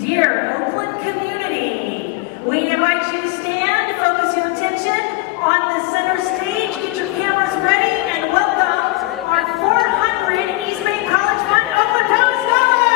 Dear Oakland community, we invite you to stand, focus your attention on the center stage, get your cameras ready, and welcome our 400 East Main College Fund Oakland Toast Scholars!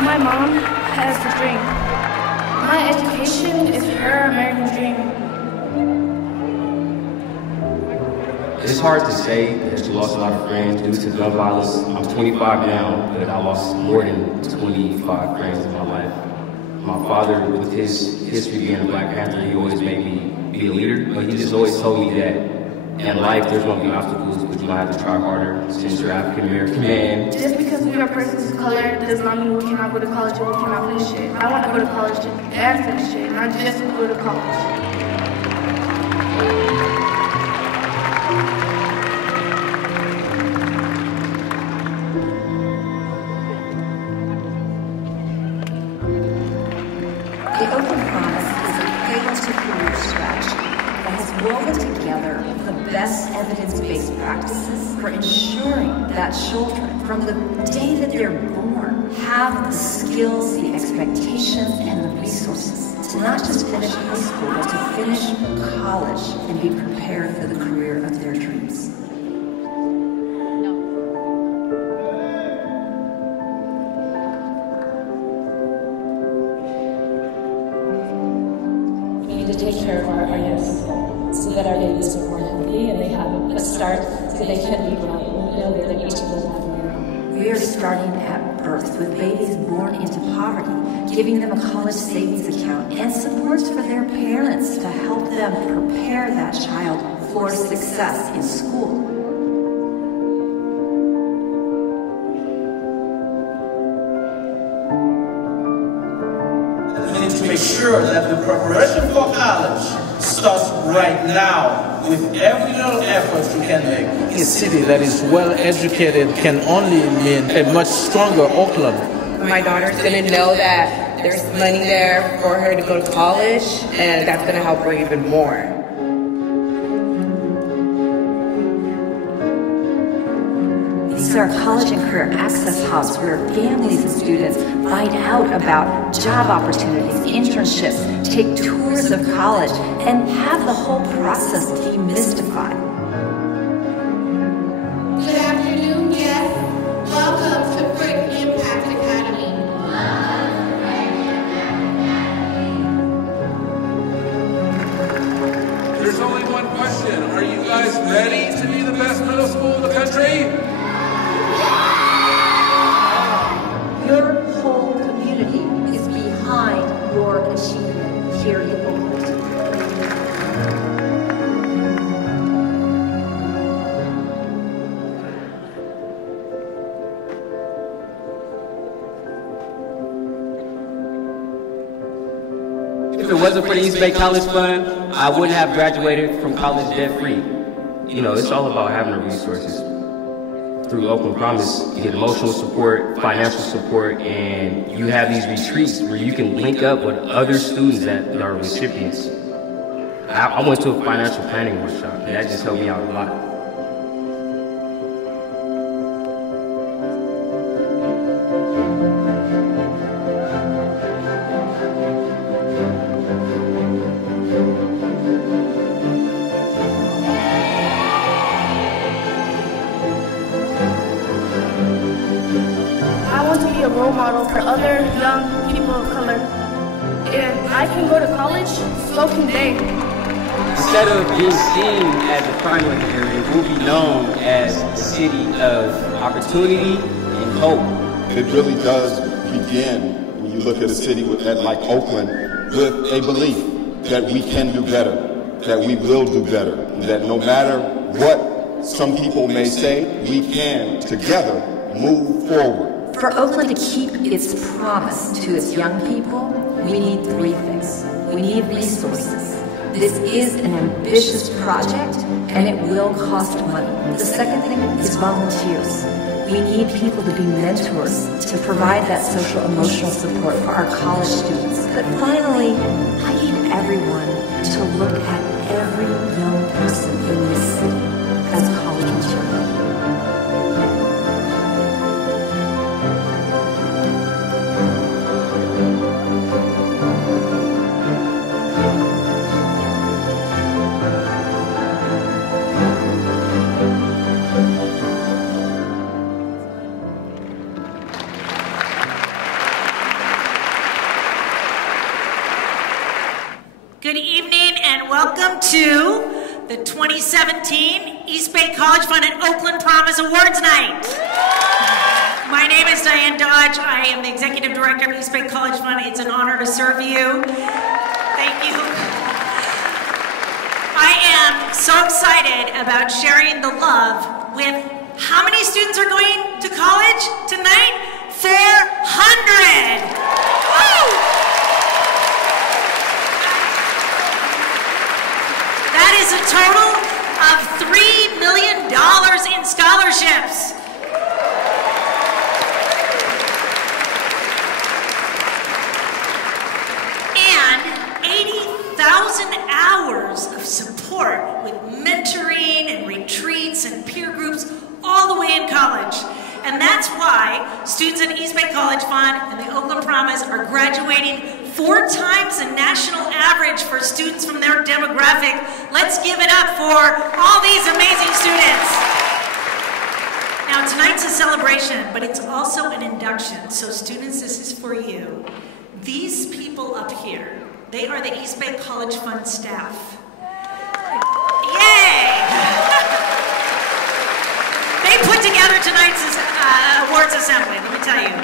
My mom has a dream. My education is her American dream. It's hard to say that you lost a lot of friends due to gun violence. I'm 25 now, but I lost more than 25 friends in my life. My father, with his history being a Black Panther, he always made me be a leader, but he just always told me that in life there's going to be obstacles, but you might have to try harder since you're African American man. Just because we are persons of color does not mean we cannot go to college and we cannot finish it. I want to go to college and finish it, not just go to college. The Oakland Promise is a cradle-to-career strategy that has woven together the best evidence-based practices for ensuring that children, from the day that they're born, have the skills, the expectations, and the resources to not just finish high school, but to finish college and be prepared for the career of their dreams. To take care of our young people so that our babies are more healthy and they have a start so they can be bright and know that they need to live life. We are starting at birth with babies born into poverty, giving them a college savings account and supports for their parents to help them prepare that child for success in school. To make sure that the preparation for college starts right now with every little effort you can make. A city that is well educated can only mean a much stronger Oakland. My daughter's going to know that there's money there for her to go to college, and that's going to help her even more. These are college and career access hubs where families and students find out about job opportunities, internships, take tours of college, and have the whole process demystified. Good afternoon, guests. Welcome to Frick Impact Academy. There's only one question. Are you guys ready to be the best middle school in the country? Your whole community is behind your achievement here in Oakland. If it wasn't for the East Bay College Fund, I wouldn't have graduated from college debt-free. You know, it's all about having the resources. Through Oakland Promise, you get emotional support, financial support, and you have these retreats where you can link up with other students that are recipients. I went to a financial planning workshop, and that just helped me out a lot. a role model for other young people of color. And I can go to college, so can they. Instead of being seen as a primary area, it will be known as the city of opportunity and hope. It really does begin, when you look at a city like Oakland, with a belief that we can do better, that we will do better, that no matter what some people may say, we can together move forward. For Oakland to keep its promise to its young people, we need three things. We need resources. This is an ambitious project, and it will cost money. The second thing is volunteers. We need people to be mentors, to provide that social emotional support for our college students. But finally, I need everyone to look at every young person in this city as college material. Good evening and welcome to the 2017 East Bay College Fund and Oakland Promise Awards Night. My name is Diane Dodge. I am the Executive Director of East Bay College Fund. It's an honor to serve you. Thank you. I am so excited about sharing the love with how many students are going to college tonight? 400. Woo! That is a total of $3 million in scholarships. And 80,000 hours of support with mentoring and retreats and peer groups all the way in college. And that's why students at East Bay College Fund and the Oakland Promise are graduating 4 times the national average for students from their demographic. Let's give it up for all these amazing students. Now tonight's a celebration, but it's also an induction. So students, this is for you. These people up here, they are the East Bay College Fund staff. Yay! They put together tonight's awards assembly, let me tell you.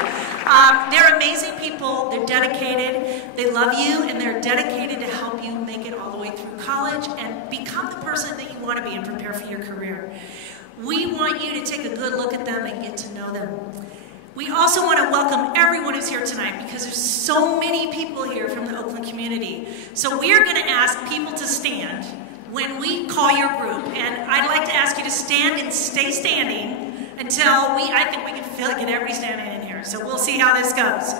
They're amazing people, they're dedicated, they love you, and they're dedicated to help you make it all the way through college and become the person that you want to be and prepare for your career. We want you to take a good look at them and get to know them. We also want to welcome everyone who's here tonight because there's so many people here from the Oakland community. So we are going to ask people to stand when we call your group, and I'd like to ask you to stand and stay standing until I think we can get everybody standing in here. So we'll see how this goes.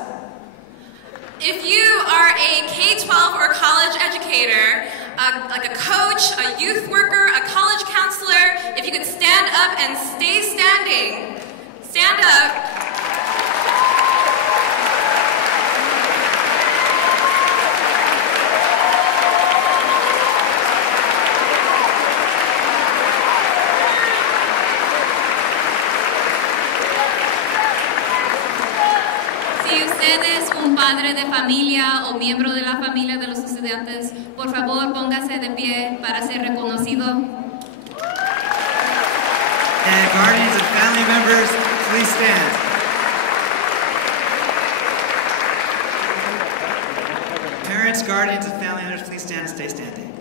If you are a K-12 or college educator, like a coach, a youth worker, a college counselor, if you could stand up and stay standing. Stand up. Padre de familia o miembro de la familia de los estudiantes, por favor póngase de pie para ser reconocido. And guardians and family members, please stand. Parents, guardians, and family members, please stand and stay standing.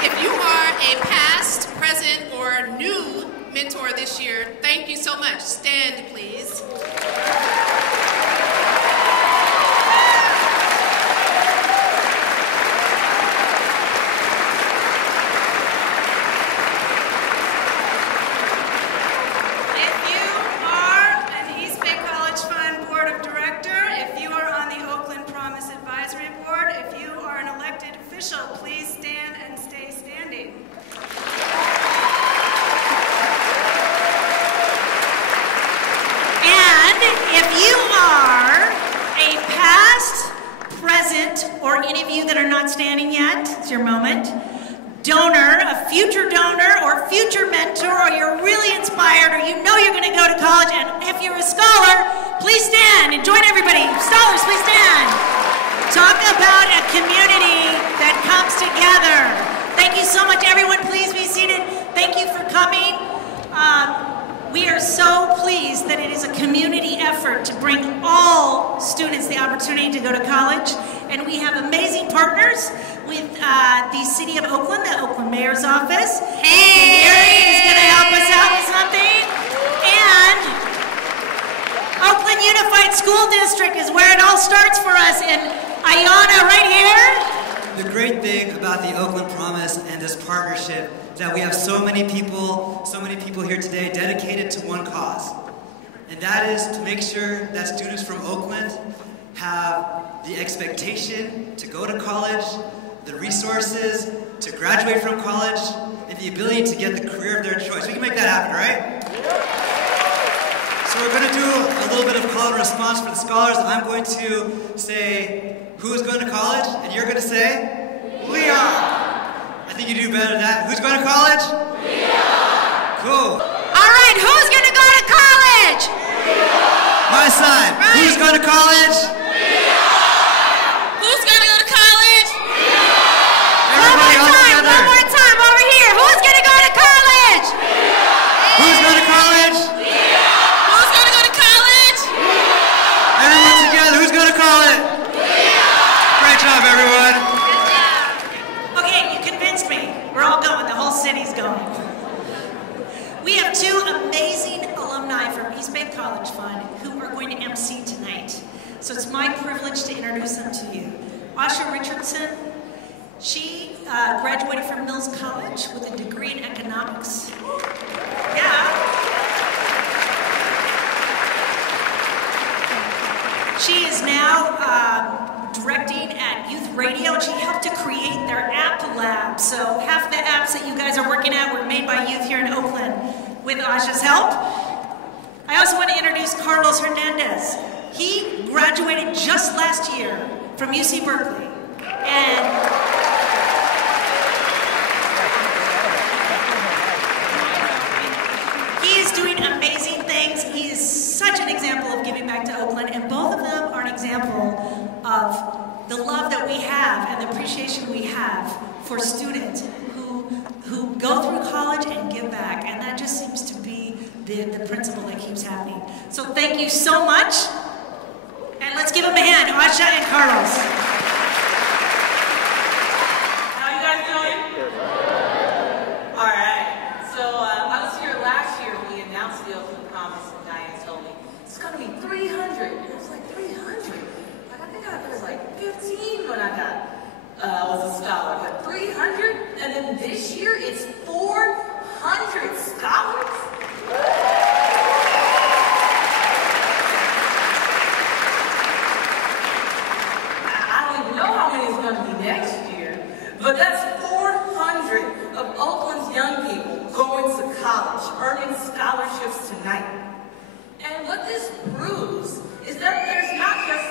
If you are a past, present, or new mentor this year, thank you so much. Stand, please. If you are an East Bay College Fund Board of Director, if you are on the Oakland Promise Advisory Board, if you are an elected official, please stand and stay standing. If you are a past, present, or any of you that are not standing yet, it's your moment, donor of future donor or future mentor, or you're really inspired, or you know you're going to go to college, and if you're a scholar, please stand and join everybody. Scholars, please stand. Talk about a community that comes together. Thank you so much, everyone. Please be seated. Thank you for coming. We are so pleased that it is a community effort to bring all students the opportunity to go to college. And we have amazing partners with the City of Oakland, the Oakland Mayor's Office. Hey! Gary is going to help us out with something. And Oakland Unified School District is where it all starts for us. And Ayana right here. The great thing about the Oakland Promise and this partnership is that we have so many people here today dedicated to one cause. And that is to make sure that students from Oakland have the expectation to go to college, the resources to graduate from college, and the ability to get the career of their choice. We can make that happen, right? So we're going to do a little bit of call and response for the scholars. I'm going to say, who's going to college? And you're going to say, we are. I think you do better than that. Who's going to college? We are. Cool. All right, who's going to go to college? We are. My side. Right. Who's going to college? We are. Who's going to go to college? We are. Everybody all together. One more time, over here. Who's going to go to college? We are. Who's going to college? We are. Who's going to go to college? We are. Everyone together. Who's going to college? We are. Great job, everyone. Okay, you convinced me. We're all going. The whole city's going. We have two amazing alumni from East Bay College Fund who are going to MC tonight. So it's my privilege to introduce them to you. Asha Richardson, she graduated from Mills College with a degree in economics. Yeah. She is now directing at Youth Radio, and she helped to create their app lab. So half of the apps that you guys are working at were made by youth here in Oakland with Asha's help. I also want to introduce Carlos Hernandez. He graduated just last year from UC Berkeley. And he is doing amazing things. He is such an example of giving back to Oakland, and both of them are an example of the love that we have and the appreciation we have for students who go through college and give back, and that just seems to be the principle that keeps happening. So thank you so much, and let's give them a hand, Asha and Carlos. How you guys doing? All right, so I was here last year when we announced the Oakland Promise, and Diane told me, it's gonna be 300, and I was like, 300? Like, I think I was like 15 when I was a scholar, but 300? And then this year, it's 400 scholars? I don't even know how many is going to be next year, but that's 400 of Oakland's young people going to college, earning scholarships tonight. And what this proves is that there's not just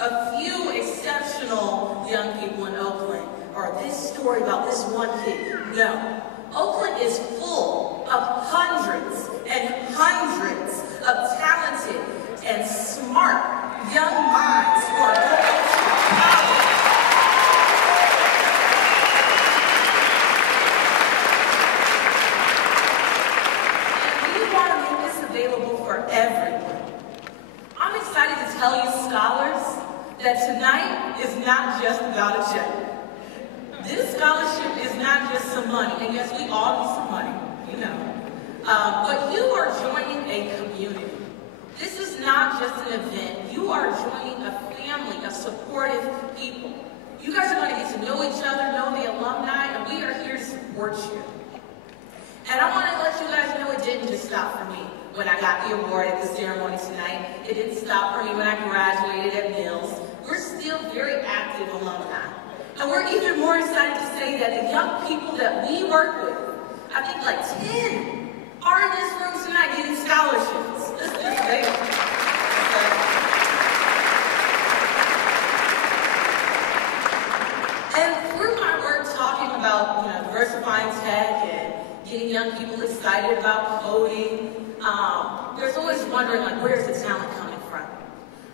a few exceptional young people in Oakland, or this story about this one kid. No. Oakland is full of hundreds and hundreds of talented and smart young minds who are going to college. And we want to make this available for everyone. I'm excited to tell you, scholars, that tonight is not just about a check. This scholarship is not just some money, and yes, we all need some money, you know. But you are joining a community. This is not just an event. You are joining a family of supportive people. You guys are going to get to know each other, know the alumni, and we are here to support you. And I want to let you guys know it didn't just stop for me when I got the award at the ceremony tonight. It didn't stop for me when I graduated at Mills. We're still very active alumni. And we're even more excited to say that the young people that we work with, I think like 10, are in this room tonight getting scholarships. This is big. And through my work talking about diversifying tech getting young people excited about coding. There's always wondering, like, where's the talent coming from?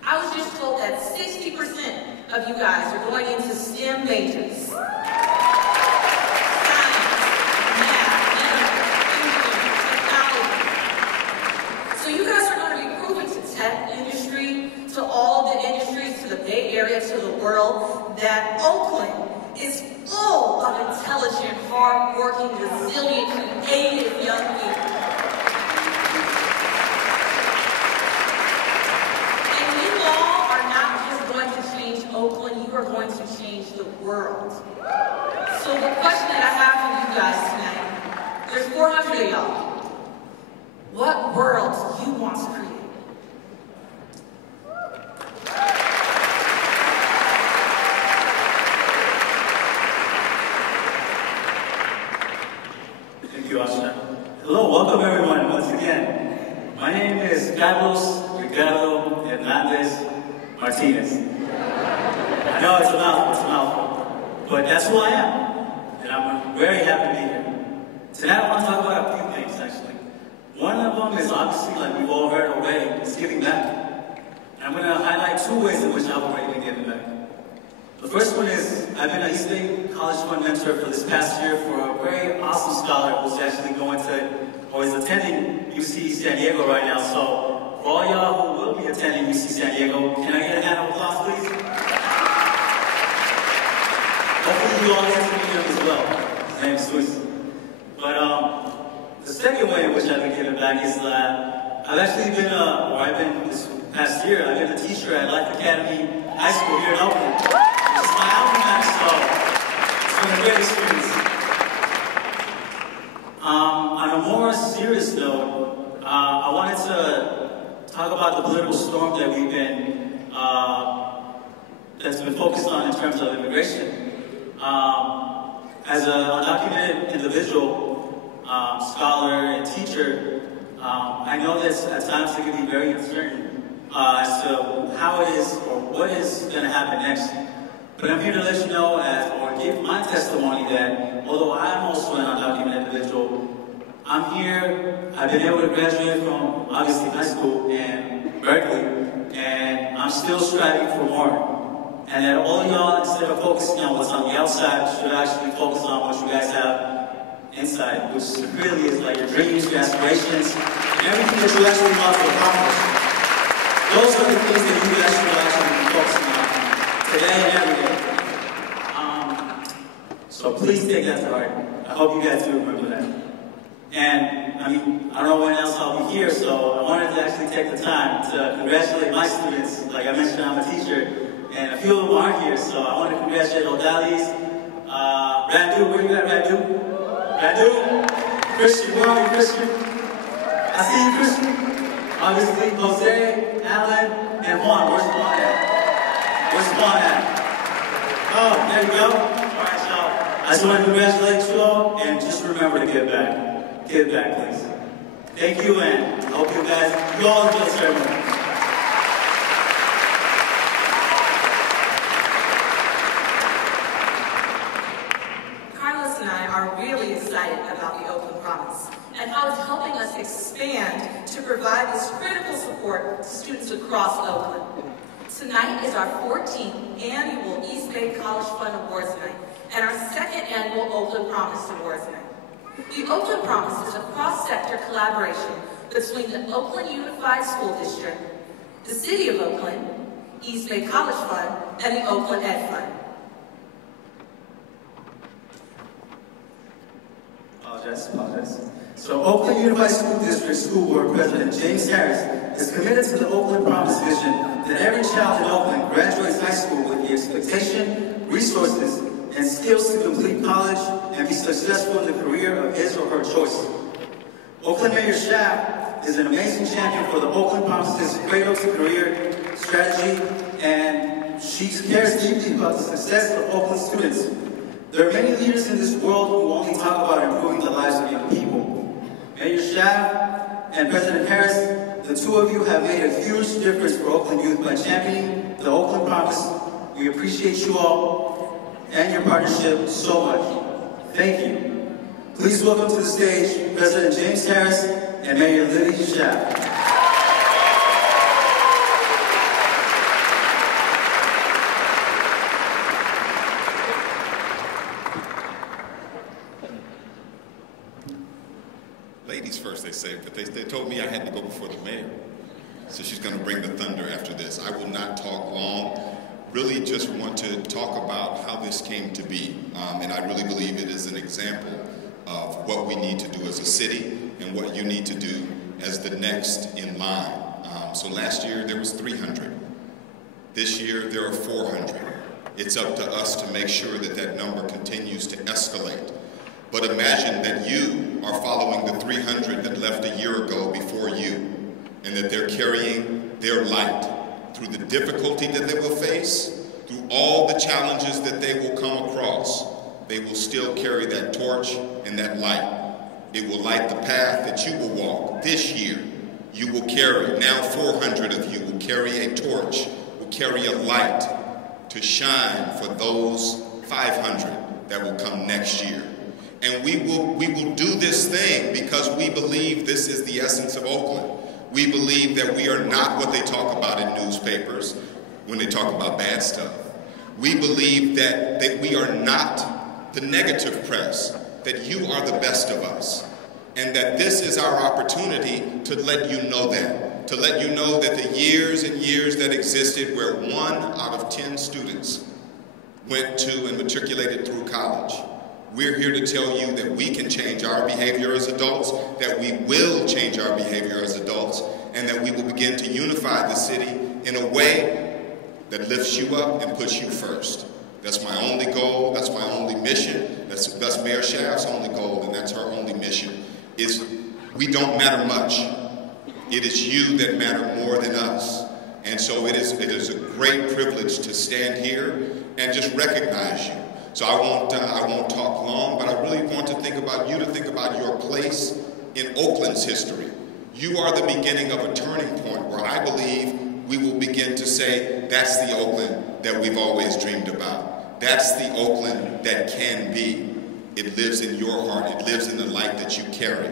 I was just told that 60% of you guys are going into STEM majors. So you guys are going to be proving to tech industry, to all the industries, to the Bay Area, to the world, that Oakland is full of intelligent, hard-working, resilient, creative young people. And you all are not just going to change Oakland, you are going to change the world. So the question that I have for you guys tonight, there's 400 of y'all. What world do you want to create? Thank you, Asha. Hello, welcome everyone once again. My name is Carlos Ricardo Hernandez Martinez. I know it's a mouthful, but that's who I am, and I'm very happy to be here. Tonight I want to talk about a few things, actually. One of them is obviously, like we've all heard already, is giving back. And I'm going to highlight two ways in which I've already been giving back. The first one is, I've been an East Bay College Fund mentor for this past year for a very awesome scholar who's actually going to, or is attending UC San Diego right now. So, for all y'all who will be attending UC San Diego, can I get a hand of applause, please? Hopefully you all get to meet him as well. His name is Luis. But, the second way in which I've been giving back is that I've actually been, this past year, I've been a teacher at Life Academy High School here in Oakland. It's my alma mater, so it's been a great experience. On a more serious note, I wanted to talk about the political storm that we've been, that's been focused on in terms of immigration. As an undocumented individual, scholar and teacher, I know that at times it can be very uncertain as to how it is or what is going to happen next. But I'm here to let you know or give my testimony that although I'm also an undocumented individual, I'm here, I've been able to graduate from obviously high school in Berkeley, and I'm still striving for more. And that all y'all, instead of focusing on what's on the outside, should actually focus on what you guys have inside, which really is like your dreams, your aspirations, and everything that you actually want to accomplish. Those are the things that you guys should actually be focusing on today and every day. So please take that to heart. I hope you guys do remember that. And I mean, I don't know when else I'll be here, so I wanted to actually take the time to congratulate my students. Like I mentioned, I'm a teacher, and a few of them aren't here, so I want to congratulate Odalis, Randu, where you at, Randu? Randu, Christian, where are you, Christian? I see you, Christian. Obviously, Jose, Alan, and Juan. Where's Juan at? Where's Juan at? Oh, there you go. All right, y'all. I just want to congratulate you all, and just remember to give back. Give back, please. Thank you, and I hope you all enjoy the ceremony. Really excited about the Oakland Promise and how it's helping us expand to provide this critical support to students across Oakland. Tonight is our 14th annual East Bay College Fund Awards Night and our second annual Oakland Promise Awards Night. The Oakland Promise is a cross-sector collaboration between the Oakland Unified School District, the City of Oakland, East Bay College Fund, and the Oakland Ed Fund. Apologize. So Oakland Unified School District School Board President James Harris is committed to the Oakland Promise vision that every child in Oakland graduates high school with the expectation, resources, and skills to complete college and be successful in the career of his or her choice. Oakland Mayor Schaaf is an amazing champion for the Oakland Promise's Cradle to Career strategy, and she cares deeply about the success of Oakland students. There are many leaders in this world who only talk about improving the lives of young people. Mayor Schaaf and President Harris, the two of you have made a huge difference for Oakland youth by championing the Oakland Promise. We appreciate you all and your partnership so much. Thank you. Please welcome to the stage President James Harris and Mayor Liddy Schaaf. Ladies first, they say, but they told me I had to go before the mayor. So she's going to bring the thunder after this. I will not talk long. Really just want to talk about how this came to be. And I really believe it is an example of what we need to do as a city and what you need to do as the next in line. So last year there was 300. This year there are 400. It's up to us to make sure that that number continues to escalate. But imagine that you are following the 300 that left a year ago before you, and that they're carrying their light through the difficulty that they will face, through all the challenges that they will come across. They will still carry that torch and that light. It will light the path that you will walk. This year, you will carry, now 400 of you will carry a torch, will carry a light to shine for those 500 that will come next year. And we will do this thing because we believe this is the essence of Oakland. We believe that we are not what they talk about in newspapers when they talk about bad stuff. We believe that we are not the negative press, that you are the best of us, and that this is our opportunity to let you know that, to let you know that the years and years that existed where 1 out of 10 students went to and matriculated through college. We're here to tell you that we can change our behavior as adults, that we will change our behavior as adults, and that we will begin to unify the city in a way that lifts you up and puts you first. That's my only goal, that's my only mission, that's Mayor Schaaf's only goal, and that's her only mission, is we don't matter much. It is you that matter more than us. And so it is a great privilege to stand here and just recognize you. So I won't talk long, but I really want to think about you, to think about your place in Oakland's history. You are the beginning of a turning point where I believe we will begin to say, that's the Oakland that we've always dreamed about. That's the Oakland that can be. It lives in your heart. It lives in the light that you carry.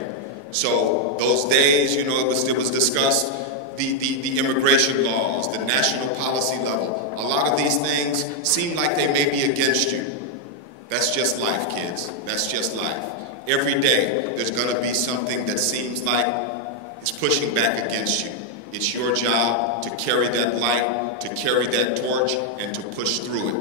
So those days, it was discussed, the immigration laws, the national policy level. A lot of these things seem like they may be against you. That's just life, kids. That's just life. Every day, there's going to be something that seems like it's pushing back against you. It's your job to carry that light, to carry that torch, and to push through it.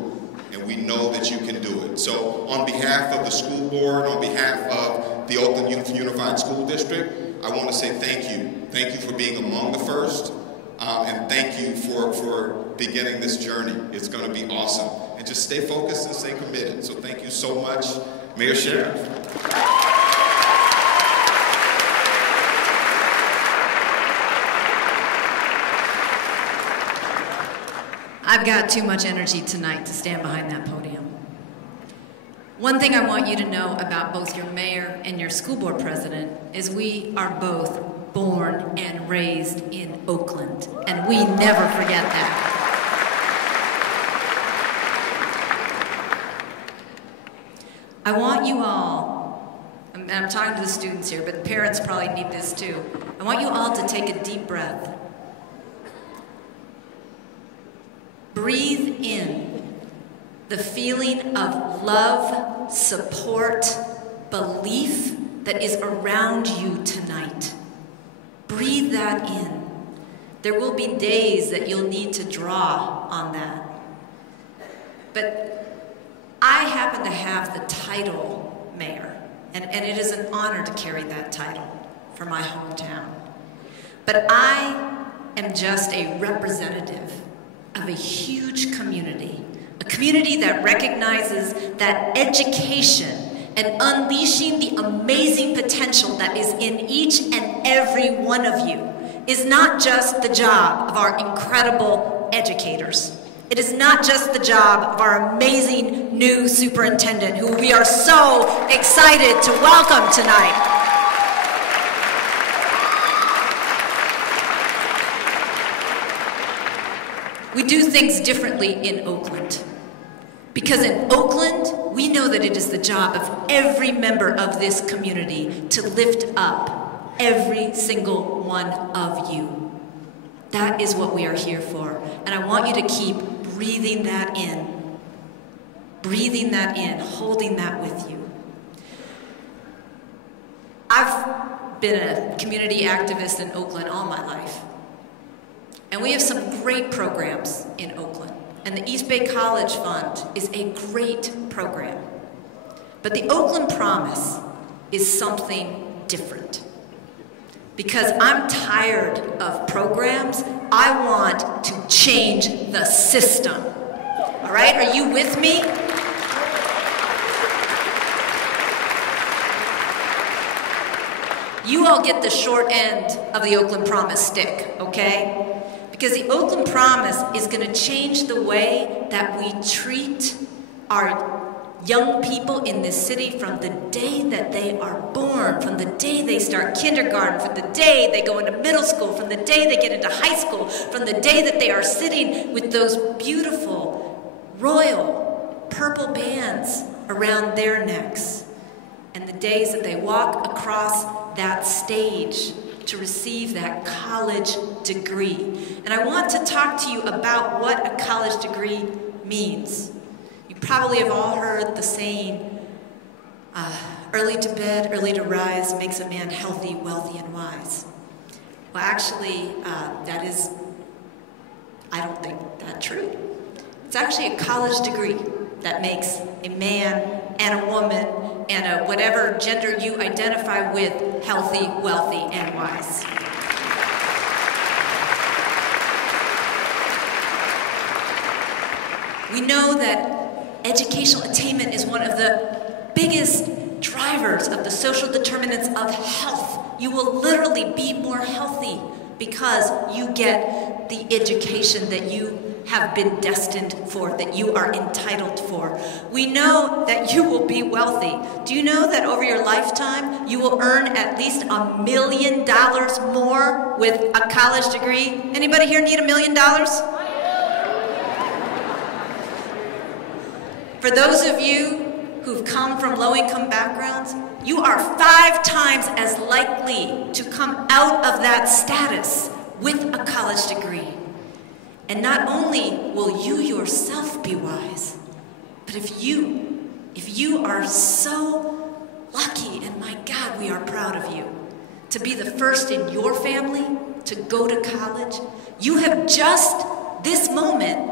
And we know that you can do it. So on behalf of the school board, on behalf of the Oakland Unified School District, I want to say thank you. Thank you for being among the first. And thank you for beginning this journey. It's going to be awesome. And just stay focused and stay committed. So thank you so much, Mayor Schaaf. I've got too much energy tonight to stand behind that podium. One thing I want you to know about both your mayor and your school board president is we are both born and raised in Oakland, and we never forget that. I want you all, and I'm talking to the students here, but the parents probably need this too. I want you all to take a deep breath. Breathe in the feeling of love, support, belief that is around you tonight. Breathe that in. There will be days that you'll need to draw on that. But I happen to have the title mayor, and it is an honor to carry that title for my hometown. But I am just a representative of a huge community, a community that recognizes that education and unleashing the amazing potential that is in each and every one of you is not just the job of our incredible educators. It is not just the job of our amazing new superintendent, who we are so excited to welcome tonight. We do things differently in Oakland. Because in Oakland, we know that it is the job of every member of this community to lift up every single one of you. That is what we are here for. And I want you to keep breathing that in, holding that with you. I've been a community activist in Oakland all my life. And we have some great programs in Oakland. And the East Bay College Fund is a great program. But the Oakland Promise is something different. Because I'm tired of programs, I want to change the system. All right, are you with me? You all get the short end of the Oakland Promise stick, okay? Because the Oakland Promise is going to change the way that we treat our young people in this city from the day that they are born, from the day they start kindergarten, from the day they go into middle school, from the day they get into high school, from the day that they are sitting with those beautiful, royal, purple bands around their necks, and the days that they walk across that stage to receive that college degree. And I want to talk to you about what a college degree means. You probably have all heard the saying, early to bed, early to rise makes a man healthy, wealthy, and wise. Well, actually, that is, I don't think that's true. It's actually a college degree that makes a man and a woman and a whatever gender you identify with healthy, wealthy, and wise. We know that educational attainment is one of the biggest drivers of the social determinants of health. You will literally be more healthy because you get the education that you have been destined for, that you are entitled for. We know that you will be wealthy. Do you know that over your lifetime, you will earn at least $1 million more with a college degree? Anybody here need $1 million? For those of you who've come from low-income backgrounds, you are 5 times as likely to come out of that status with a college degree. And not only will you yourself be wise, but if you are so lucky, and my God, we are proud of you, to be the first in your family to go to college, you have just this moment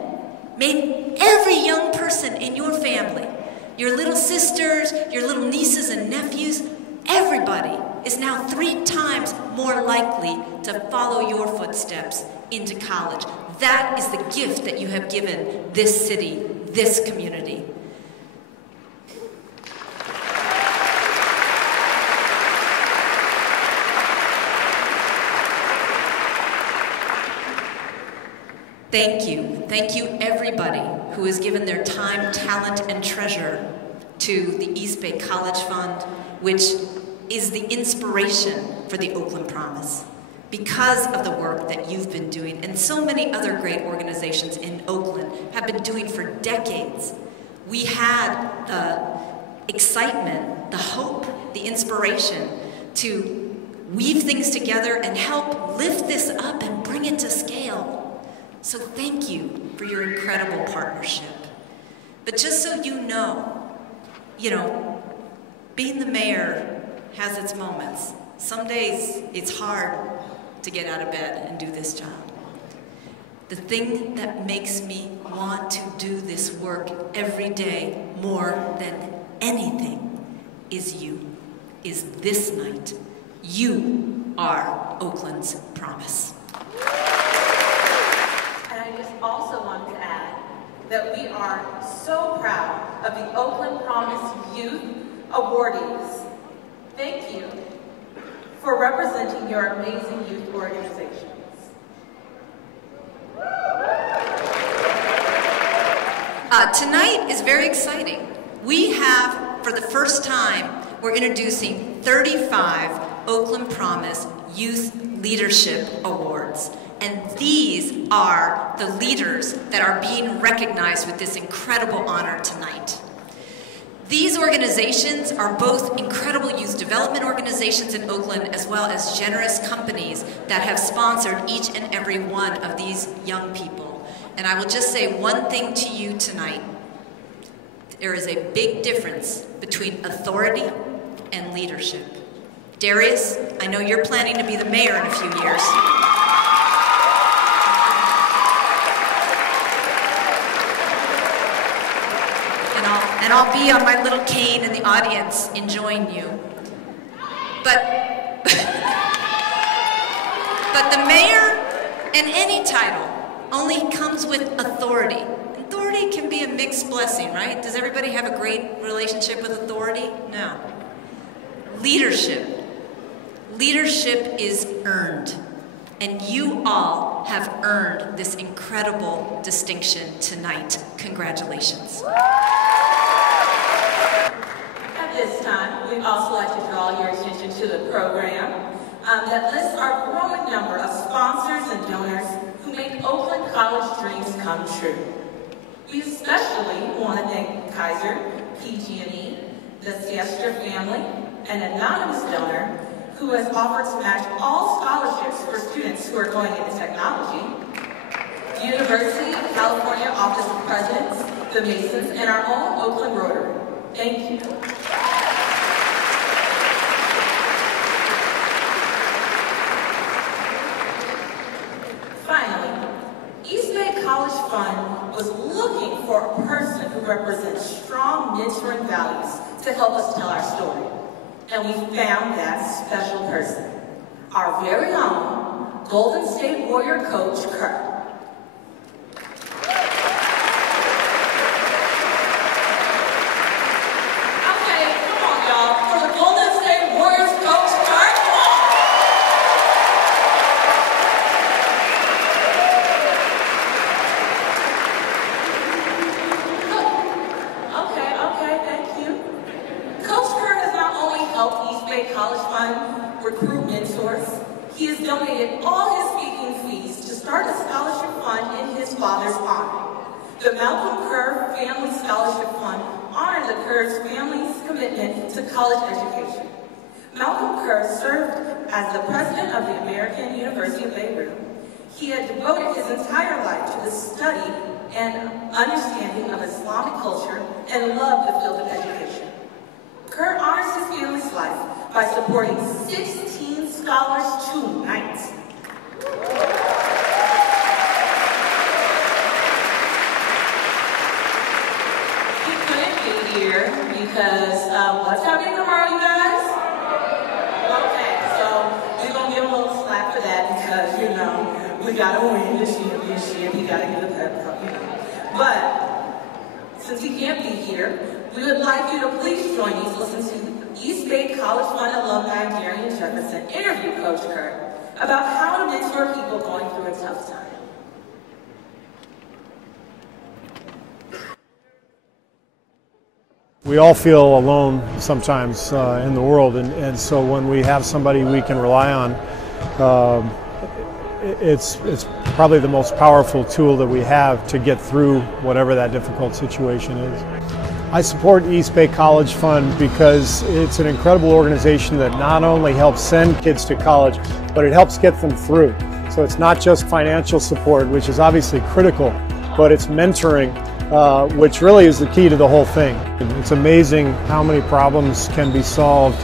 made every young person in your family, your little sisters, your little nieces and nephews, everybody is now 3 times more likely to follow your footsteps into college. That is the gift that you have given this city, this community. Thank you. Thank you, everybody who has given their time, talent, and treasure to the East Bay College Fund, which is the inspiration for the Oakland Promise. Because of the work that you've been doing, and so many other great organizations in Oakland have been doing for decades, we had the excitement, the hope, the inspiration to weave things together and help lift this up and bring it to scale. So thank you for your incredible partnership. But just so you know, being the mayor has its moments. Some days it's hard to get out of bed and do this job. The thing that makes me want to do this work every day more than anything is you, is this night. You are Oakland's promise. And I just also want to add that we are so proud of the Oakland Promise Youth Awardees. Thank you for representing your amazing youth organizations. Tonight is very exciting. We have, for the first time, we're introducing 35 Oakland Promise Youth Leadership Awards. And these are the leaders that are being recognized with this incredible honor tonight. These organizations are both incredible youth development organizations in Oakland, as well as generous companies that have sponsored each and every one of these young people. And I will just say one thing to you tonight. There is a big difference between authority and leadership. Darius, I know you're planning to be the mayor in a few years. And I'll be on my little cane in the audience enjoying you. But the mayor and any title only comes with authority. Authority can be a mixed blessing, right? Does everybody have a great relationship with authority? No. Leadership. Leadership is earned. And you all have earned this incredible distinction tonight. Congratulations. At this time, we'd also like to draw your attention to the program that lists our growing number of sponsors and donors who make Oakland College dreams come true. We especially want to thank Kaiser, PG&E, the Siestra family, an anonymous donor who has offered to match all scholarships for students who are going into technology, the University of California Office of Presidents, the Masons, and our own Oakland Rotary. Thank you. Finally, East Bay College Fund was looking for a person who represents strong mentoring values to help us tell our story. And we found that special person, our very own Golden State Warrior coach, Kurt. Okay, come on, y'all. For the Golden State Warriors coach, Kurt, come on. Okay, thank you. Coach Kurt has not only helped East Bay College Fund recruit mentors, he has donated all his speaking fees to start a scholarship fund in his father's honor. The Malcolm Kerr Family Scholarship Fund honored the Kerr's family's commitment to college education. Malcolm Kerr served as the president of the American University of Beirut. He had devoted his entire life to the study and understanding of Islamic culture and loved the field of education. Kerr honors his family's life by supporting 16 scholars tonight. He couldn't be here because what's happening tomorrow, you guys? Okay, so we're going to give him a little slack for that because, you know, we got to win the championship. We got to get the pep cup, you know. But since he can't be here, we would like you to please join me to listen to East Bay College Fund alumni Darian Jefferson interview Coach Kurt about how to mentor people going through a tough time. We all feel alone sometimes in the world, and so when we have somebody we can rely on, it's probably the most powerful tool that we have to get through whatever that difficult situation is. I support East Bay College Fund because it's an incredible organization that not only helps send kids to college, but it helps get them through. So it's not just financial support, which is obviously critical, but it's mentoring, which really is the key to the whole thing. It's amazing how many problems can be solved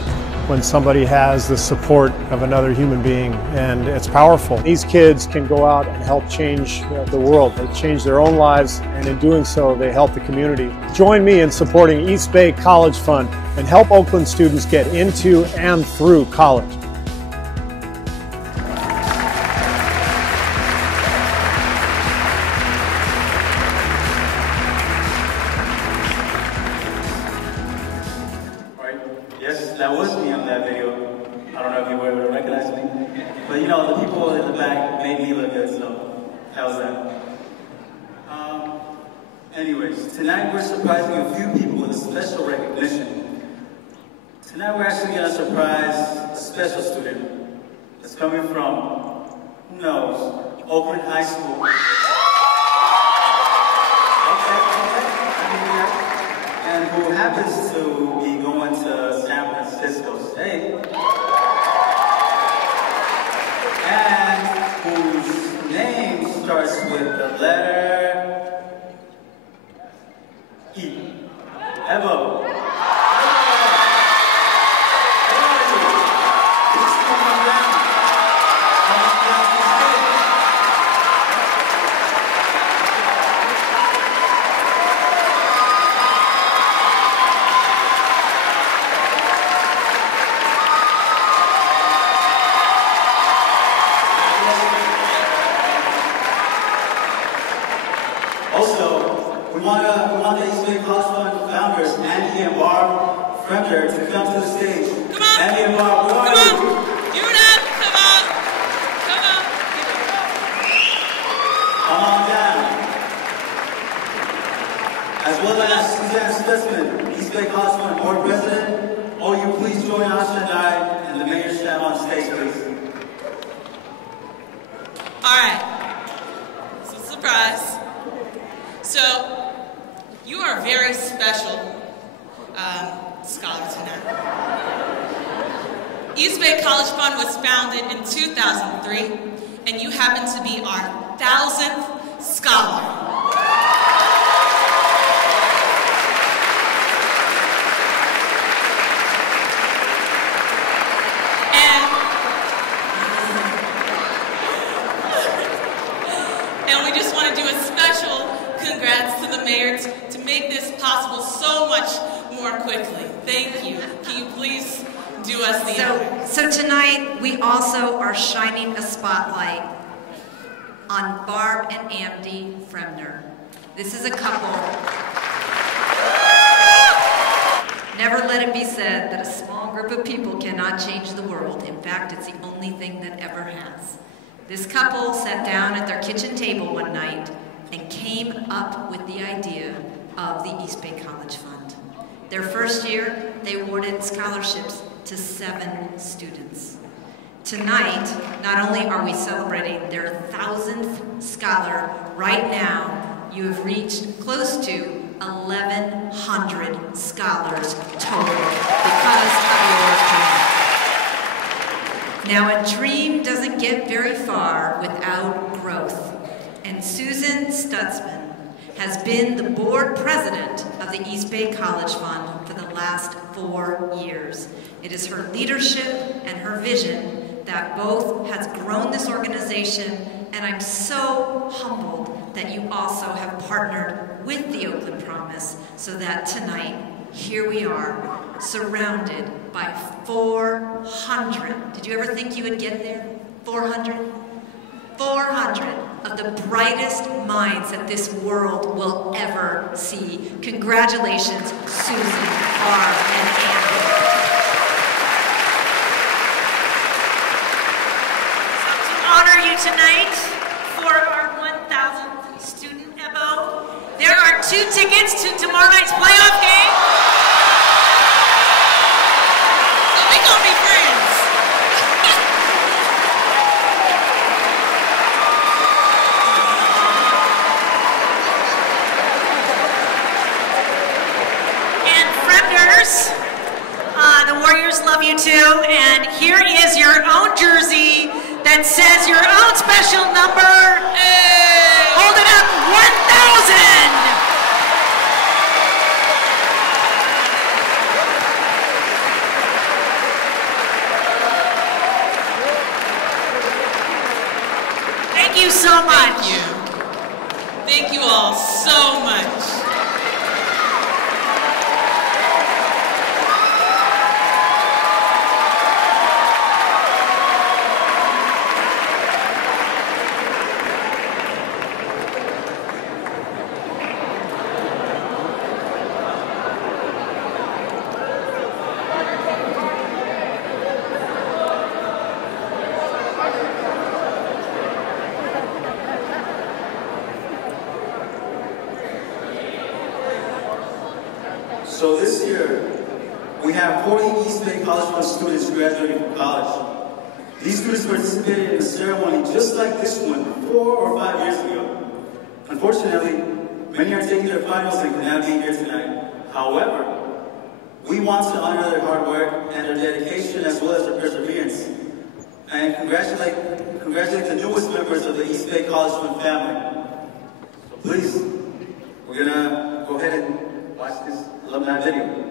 when somebody has the support of another human being, and it's powerful. These kids can go out and help change the world. They change their own lives, and in doing so, they help the community. Join me in supporting East Bay College Fund and help Oakland students get into and through college. Yes, that was me on that video. I don't know if you were able to recognize me. But you know, the people in the back made me look good, so how's that? Anyways, tonight we're surprising a few people with a special recognition. Tonight we're actually going to surprise a special student that's coming from, who knows, Oakland High School. And who happens to be going to San Francisco State, and whose name starts with the letter E. Evo. We want the East Bay College Fund founders, Andy and Barb Fremder, to come to the stage. Come on. Andy and Barb, where are you? Give it up. Come on. Come on. Come on down. As well as Suzanne Stutzman, East Bay College Fund board president. Oh, you please join Asha and I and the mayor staff on stage, please. All right. It's a surprise. So, you are a very special scholar tonight. East Bay College Fund was founded in 2003, and you happen to be our 1,000th scholar. And we just want to do a special congrats to the mayor to make this possible so much more quickly. Thank you. Can you please do us the honor? So tonight we also are shining a spotlight on Barb and Andy Fremder. This is a couple. Never let it be said that a small group of people cannot change the world. In fact, it's the only thing that ever has. This couple sat down at their kitchen table one night and came up with the idea of the East Bay College Fund. Their first year, they awarded scholarships to 7 students. Tonight, not only are we celebrating their 1,000th scholar, right now, you have reached close to 1,100 scholars total because of your dream. Now, a dream doesn't get very far without growth. And Susan Stutzman has been the board president of the East Bay College Fund for the last 4 years. It is her leadership and her vision that both has grown this organization, and I'm so humbled that you also have partnered with the Oakland Promise so that tonight, here we are, surrounded by 400. Did you ever think you would get there? 400? 400 of the brightest minds that this world will ever see. Congratulations, Susan, Barb, and Andy. So to honor you tonight for our 1,000th student, Ebo, there are 2 tickets to tomorrow night's playoff game. So we gonna be friends. The Warriors love you too, and here is your own jersey that says your own special number. Hey. Hold it up, 1,000. Thank you so much. Thank you. Thank you all so much. So this year, we have 40 East Bay College Fund students graduating from college. These students participated in a ceremony just like this one 4 or 5 years ago. Unfortunately, many are taking their finals and cannot be here tonight. However, we want to honor their hard work and their dedication as well as their perseverance. And congratulate the newest members of the East Bay College Fund family. So please, we're gonna go ahead and watch this alumni video.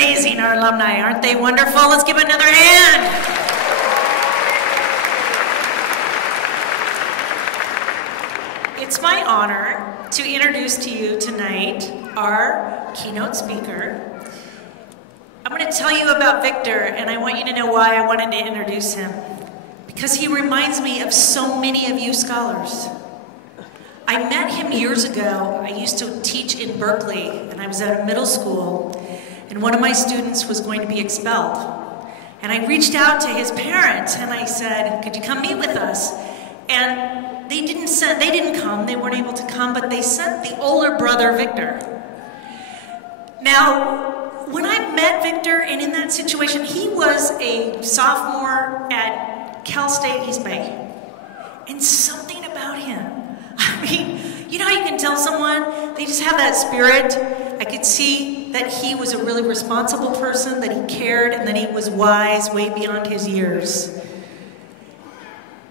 amazing, our alumni. Aren't they wonderful? Let's give another hand. It's my honor to introduce to you tonight our keynote speaker. I'm going to tell you about Victor, and I want you to know why I wanted to introduce him. Because he reminds me of so many of you scholars. I met him years ago. I used to teach in Berkeley, and I was at a middle school, and one of my students was going to be expelled. And I reached out to his parents, and I said, could you come meet with us? And they didn't come, they weren't able to come, but they sent the older brother, Victor. Now, when I met Victor, and in that situation, he was a sophomore at Cal State East Bay. And something about him, I mean, you know how you can tell someone, they just have that spirit? I could see that he was a really responsible person, that he cared, and that he was wise way beyond his years.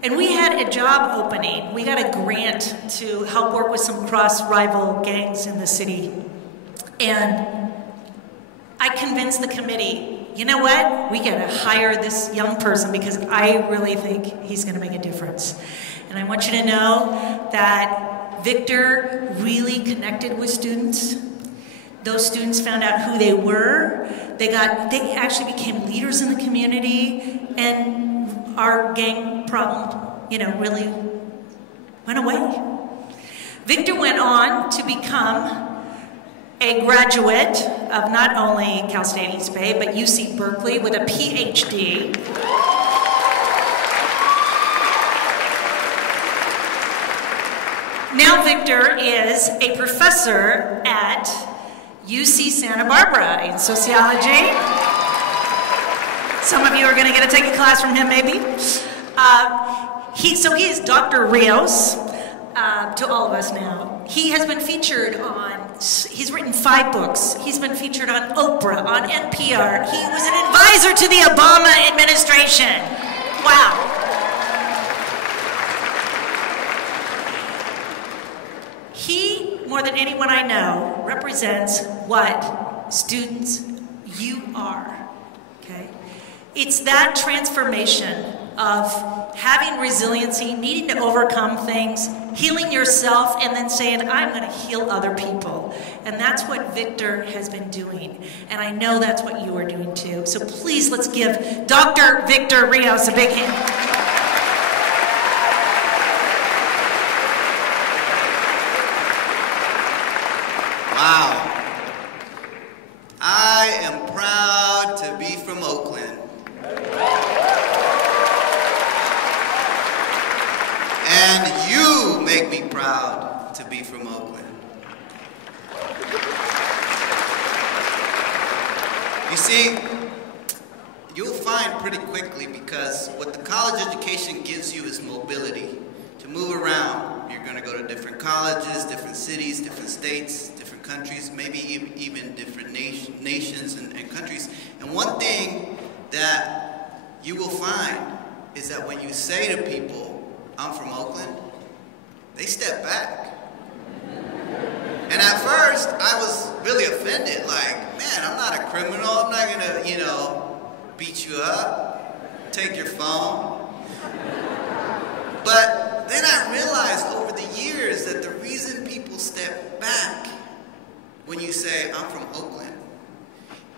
And we had a job opening. We got a grant to help work with some cross-rival gangs in the city. And I convinced the committee, you know what? We gotta hire this young person because I really think he's gonna make a difference. And I want you to know that Victor really connected with students. Those students found out who they were. They actually became leaders in the community, and our gang problem, you know, really went away. Victor went on to become a graduate of not only Cal State East Bay, but UC Berkeley with a PhD. Now Victor is a professor at UC Santa Barbara in sociology. Some of you are going to get to take a class from him, maybe. He is Dr. Rios to all of us now. He has been featured on, he's written 5 books. He's been featured on Oprah, on NPR. He was an advisor to the Obama administration. Wow. He, more than anyone I know, represents what students you are, okay? It's that transformation of having resiliency, needing to overcome things, healing yourself, and then saying, I'm going to heal other people. And that's what Victor has been doing. And I know that's what you are doing too. So please, let's give Dr. Victor Rios a big hand. Wow. I am proud to be from Oakland. And you make me proud to be from Oakland. You see, you'll find pretty quickly, because what the college education gives you is mobility. To move around, you're going to go to different colleges, different cities, different states, different countries, maybe even different nations and countries. And one thing that you will find is that when you say to people, I'm from Oakland, they step back. And at first, I was really offended, like, man, I'm not a criminal, I'm not gonna, you know, beat you up, take your phone. But then I realized over the years that the reason people step back when you say, I'm from Oakland,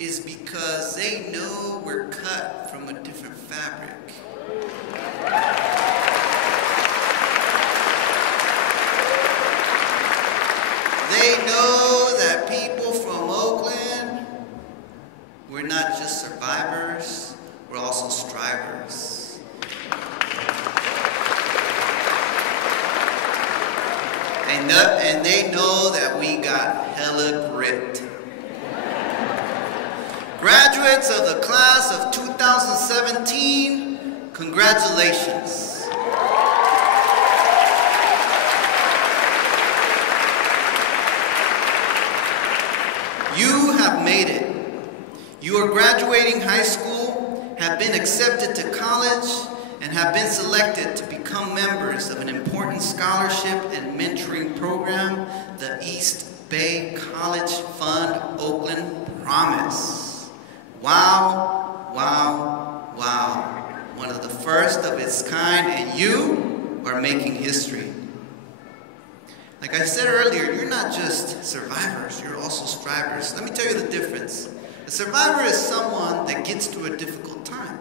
is because they know we're cut from a different fabric. They know that people from Oakland, we're not just survivors, we're also strivers. And they know that we got hella grit. Graduates of the class of 2017, congratulations. You have made it. You are graduating high school, have been accepted to college, and have been selected to become members of an important scholarship and mentoring program, the East Bay College Fund Oakland Promise. Wow, wow, wow. One of the first of its kind, and you are making history. Like I said earlier, you're not just survivors, you're also strivers. Let me tell you the difference. A survivor is someone that gets through a difficult time.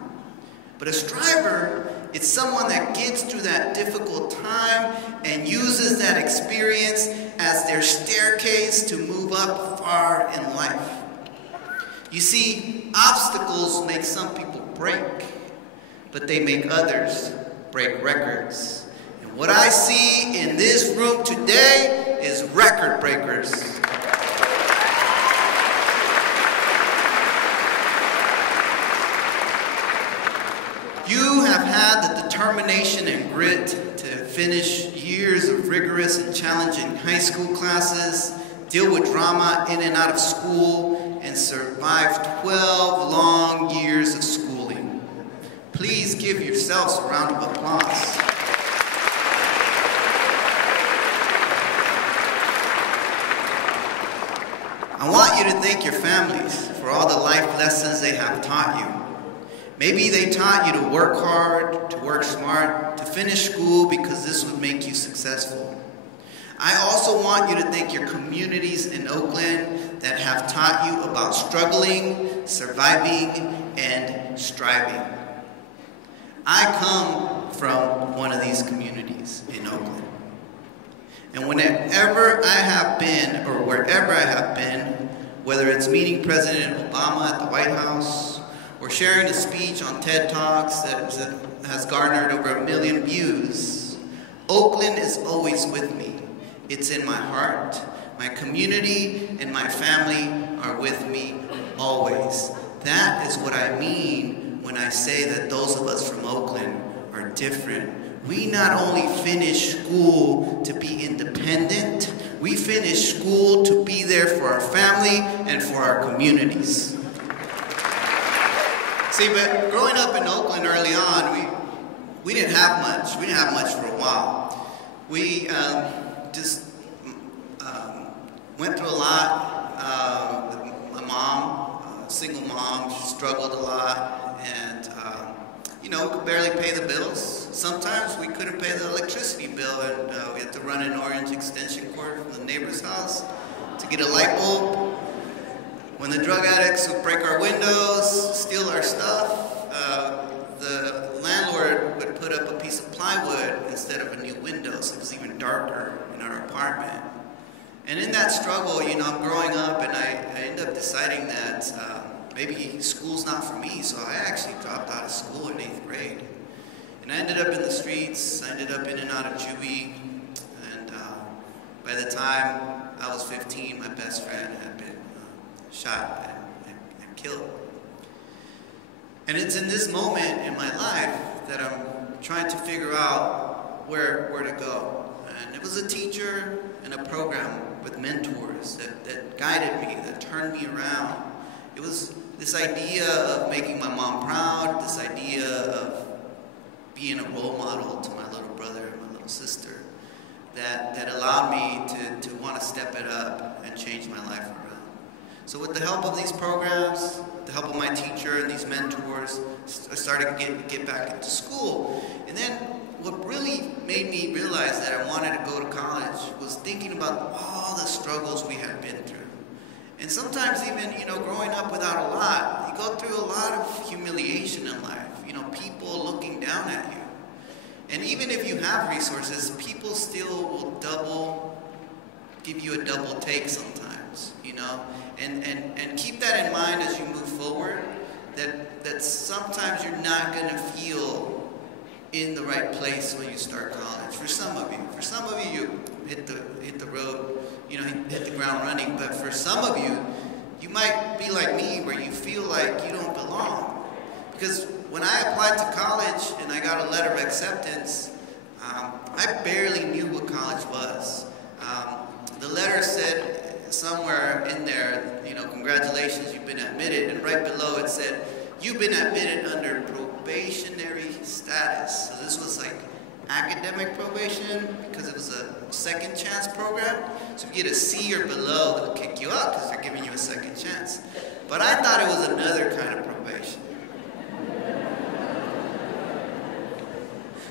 But a striver is someone that gets through that difficult time and uses that experience as their staircase to move up far in life. You see, obstacles make some people break, but they make others break records. And what I see in this room today is record breakers. You have had the determination and grit to finish years of rigorous and challenging high school classes, deal with drama in and out of school, and survive 12 long years of schooling. Please give yourselves a round of applause. I want you to thank your families for all the life lessons they have taught you. Maybe they taught you to work hard, to work smart, to finish school because this would make you successful. I also want you to thank your communities in Oakland that have taught you about struggling, surviving, and striving. I come from one of these communities in Oakland. And whenever I have been, or wherever I have been, whether it's meeting President Obama at the White House, or sharing a speech on TED Talks that has garnered over 1 million views, Oakland is always with me. It's in my heart. My community and my family are with me always. That is what I mean when I say that those of us from Oakland are different. We not only finish school to be independent, we finish school to be there for our family and for our communities. See, but growing up in Oakland early on, we didn't have much. We didn't have much for a while. We just went through a lot. My mom, single mom, she struggled a lot, and could barely pay the bills. Sometimes we couldn't pay the electricity bill, and we had to run an orange extension cord from the neighbor's house to get a light bulb. When the drug addicts would break our windows, steal our stuff, the landlord would put up a piece of plywood instead of a new window, so it was even darker in our apartment. And in that struggle, I'm growing up, and I end up deciding that maybe school's not for me, so I actually dropped out of school in 8th grade. And I ended up in the streets. I ended up in and out of juvie, and by the time I was 15, my best friend had been shot and killed. And it's in this moment in my life that I'm trying to figure out where to go. And it was a teacher and a program with mentors that guided me, that turned me around. It was this idea of making my mom proud, this idea of being a role model to my little brother and my little sister that allowed me to want to step it up and change my life around. So with the help of these programs, the help of my teacher and these mentors, I started to get back into school. And then what really made me realize that I wanted to go to college was thinking about all the struggles we had been through. And sometimes even, growing up without a lot, you go through a lot of humiliation in life. People looking down at you. And even if you have resources, people still will give you a double take sometimes, And keep that in mind as you move forward, that sometimes you're not going to feel in the right place when you start college. For some of you, you hit the road, hit the ground running. But for some of you, you might be like me, where you feel like you don't belong. Because when I applied to college and I got a letter of acceptance, I barely knew what college was. The letter said somewhere in there, congratulations, you've been admitted. And right below it said, you've been admitted under probationary status. So this was like academic probation, because it was a second chance program. So if you get a C or below, they'll kick you out because they're giving you a second chance. but I thought it was another kind of probation.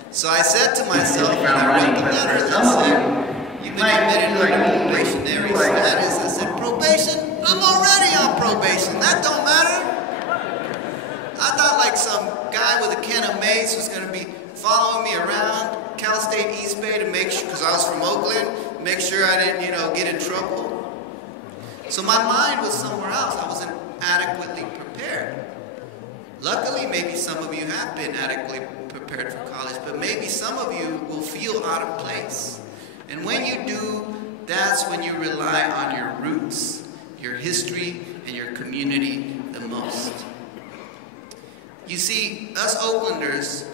So I said to myself, and I wrote the letter that said, you've been admitted under probationary status. I said, probation? I'm already on probation. That don't matter. I thought like some guy with a can of mace was going to be following me around Cal State East Bay to make sure, because I was from Oakland, make sure I didn't, get in trouble. So my mind was somewhere else. I wasn't adequately prepared. Luckily, maybe some of you have been adequately prepared for college, but maybe some of you will feel out of place. And when you do, that's when you rely on your roots, your history, and your community the most. You see, us Oaklanders,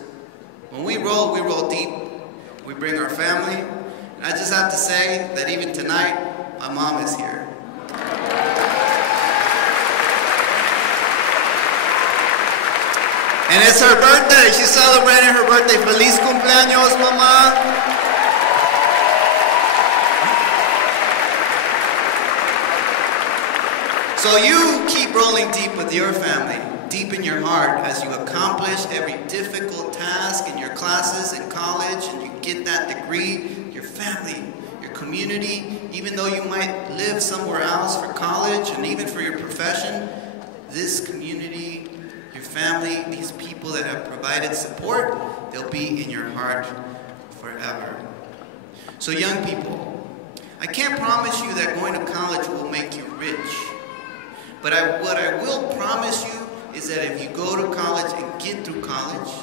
when we roll deep. We bring our family. And I just have to say that even tonight, my mom is here. And it's her birthday. She's celebrating her birthday. Feliz cumpleaños, mamá. So you keep rolling deep with your family, deep in your heart, as you accomplish every difficult task in your classes in college, and you get that degree, your family, your community, even though you might live somewhere else for college and even for your profession, this community, your family, these people that have provided support, they'll be in your heart forever. So young people, I can't promise you that going to college will make you rich, but what I will promise you is that if you go to college and get through college,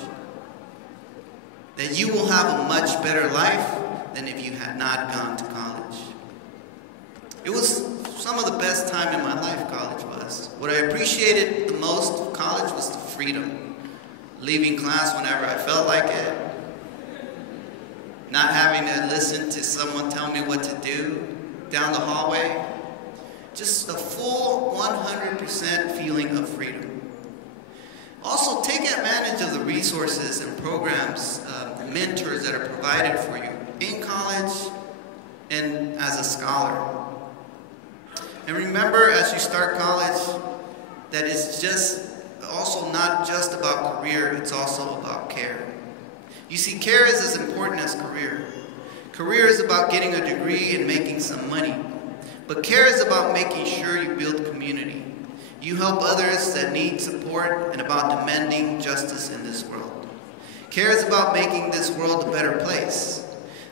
that you will have a much better life than if you had not gone to college. It was some of the best time in my life, college was. What I appreciated the most of college was the freedom. Leaving class whenever I felt like it. Not having to listen to someone tell me what to do down the hallway. Just a full 100% feeling of freedom. Also, take advantage of the resources and programs, mentors that are provided for you in college and as a scholar. And remember, as you start college, that it's just also not just about career, it's also about care. You see, care is as important as career. Career is about getting a degree and making some money. But care is about making sure you build community. You help others that need support and about demanding justice in this world. Care is about making this world a better place.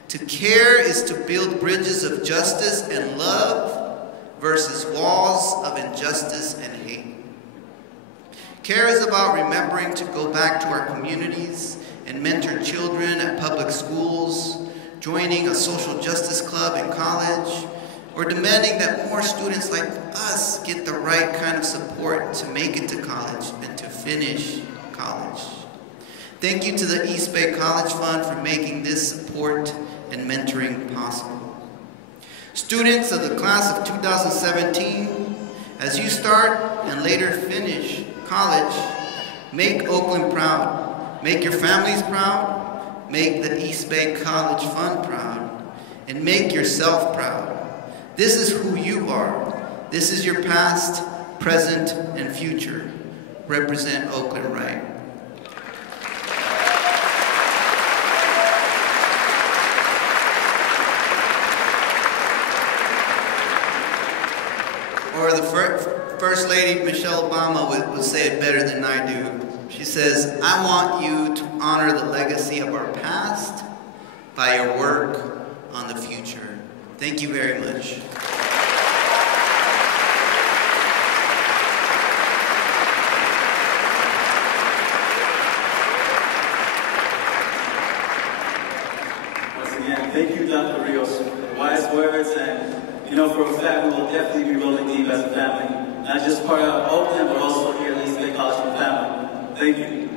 To care is to build bridges of justice and love versus walls of injustice and hate. Care is about remembering to go back to our communities and mentor children at public schools, joining a social justice club in college, or demanding that more students like us get the right kind of support to make it to college and to finish college. Thank you to the East Bay College Fund for making this support and mentoring possible. Students of the class of 2017, as you start and later finish college, make Oakland proud. Make your families proud. Make the East Bay College Fund proud. And make yourself proud. This is who you are. This is your past, present, and future. Represent Oakland right. Or the First Lady, Michelle Obama, would say it better than I do. She says, I want you to honor the legacy of our past by your work on the future. Thank you very much. Once again, thank you, Dr. Rios, for the wise words, and for a fact, we will definitely be rolling deep as a family. Not just part of Oakland, but also here at East Bay College for family. Thank you.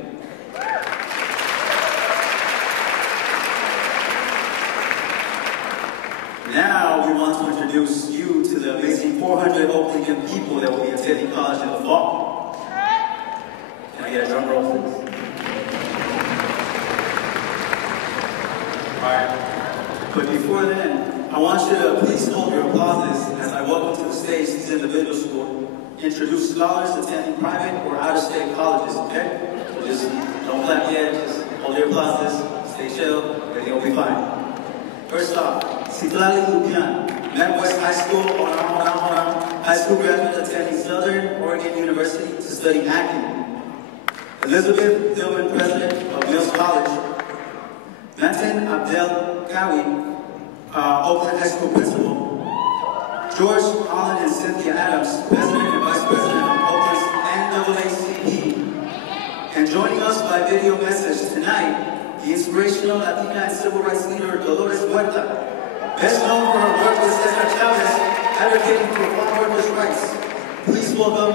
Now, we want to introduce you to the amazing 400 Oakland young people that will be attending college in the fall. Can I get a drum roll, please? Alright. But before then, I want you to please hold your applauses as I welcome to the stage these individuals who introduce scholars attending private or out-of-state colleges, okay? Just don't clap yet, just hold your applauses, stay chill, and you'll be fine. First off, Citlali Lupian, Met West High School, high school graduate attending Southern Oregon University to study acting. Elizabeth Dillman, president of Mills College. Matin Abdel Kawi, Oakland High School principal. George Holland and Cynthia Adams, president and vice president of Oakland's NAACP. And joining us by video message tonight, the inspirational Latina and civil rights leader Dolores Huerta, best known for her work with Cesar Chavez, advocating for farm workers' rights. Please welcome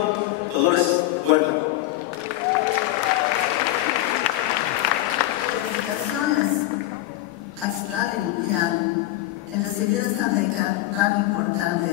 Dolores Huerta. Felicitaciones a Citlali Lupian en recibir esta beca tan importante.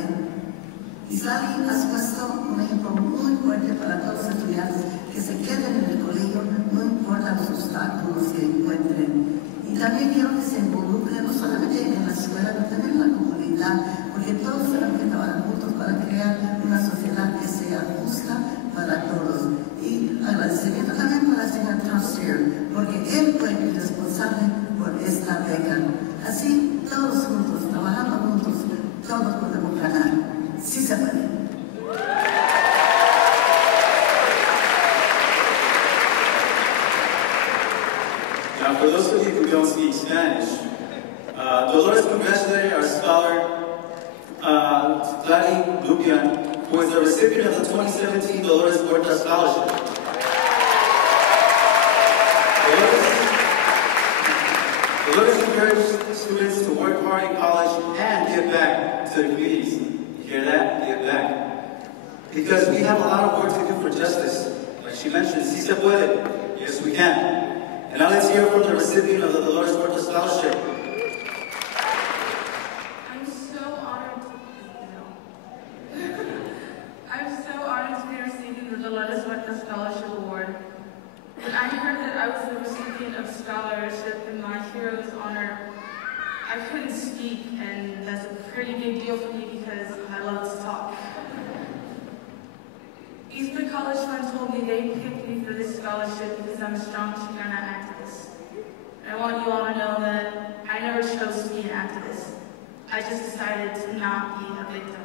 Citlali has puesto un ejemplo muy fuerte para todos los estudiantes que se queden en el colegio, no importa los obstáculos que encuentren. Y también quiero que se involucren no solamente en la escuela, pero también en la comunidad, porque todos tenemos que trabajar juntos para crear una sociedad que sea justa para todos. Y agradecimiento también para el señor Taustier, porque él fue el responsable por esta beca. Así, todos juntos, trabajando juntos, todos podemos ganar. Sí se puede. Now, for those of you who don't speak Spanish, Dolores congratulated our scholar, Citlali Lupian, who is the recipient of the 2017 Dolores Huerta Scholarship. Dolores encouraged students to work hard in college and give back to the communities. You hear that? Give back. Because we have a lot of work to do for justice. Like she mentioned, si se puede. Yes, we can. And now let's hear from the recipient of the Dolores Huerta Scholarship. I'm so honored to be receiving the Dolores Huerta Scholarship Award. When I heard that I was the recipient of scholarship in my hero's honor, I couldn't speak, and that's a pretty big deal for me because I love to talk. East Bay College Fund told me they picked me for this scholarship because I'm a strong Chicana activist. And I want you all to know that I never chose to be an activist. I just decided to not be a victim.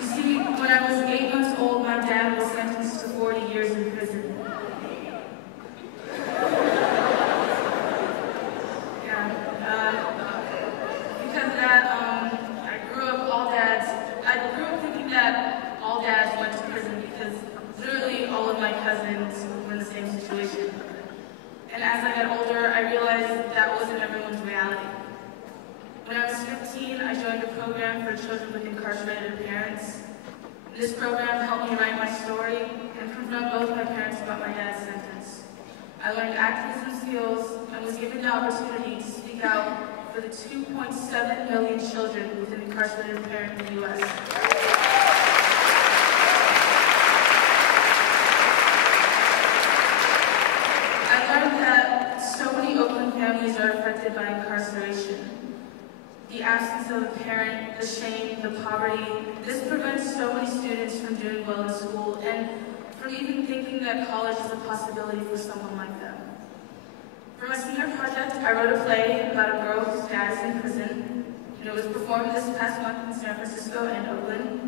You see, when I was 8 months old, my dad was sentenced to 40 years in prison. Because of that, I grew up thinking that all dads went to prison because literally all of my cousins were in the same situation. And as I got older, I realized that wasn't everyone's reality. When I was 15, I joined a program for children with incarcerated parents. This program helped me write my story and confront both my parents about my dad's sentence. I learned activism skills and was given the opportunity to speak out for the 2.7 million children with an incarcerated parent in the U.S. I learned that so many Oakland families are affected by incarceration. The absence of a parent, the shame, the poverty, this prevents so many students from doing well in school and from even thinking that college is a possibility for someone like them. For my senior project, I wrote a play about a girl whose dad is in prison, and it was performed this past month in San Francisco and Oakland.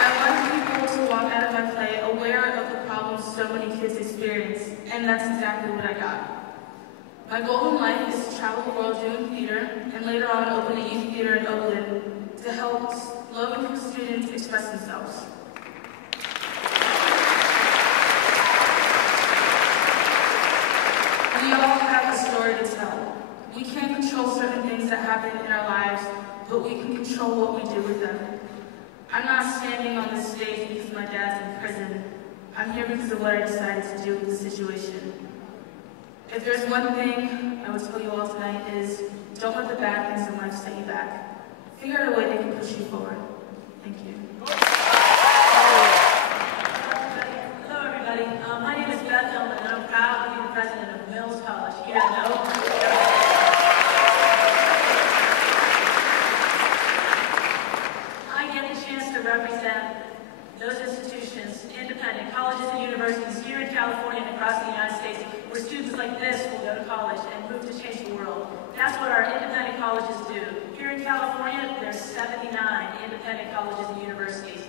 I want people to walk out of my play aware of the problems so many kids experience, and that's exactly what I got. My goal in life is to travel the world doing theater, and later on open a youth theater in Oakland to help low-income students express themselves. We all have a story to tell. We can't control certain things that happen in our lives, but we can control what we do with them. I'm not standing on this stage because my dad's in prison. I'm here because of what I decided to do with the situation. If there's one thing I would tell you all tonight is, don't let the bad things in life set you back. Figure out a way that can push you forward. Thank you. universities here in California and across the United States where students like this will go to college and move to change the world. That's what our independent colleges do. Here in California, there's 79 independent colleges and universities.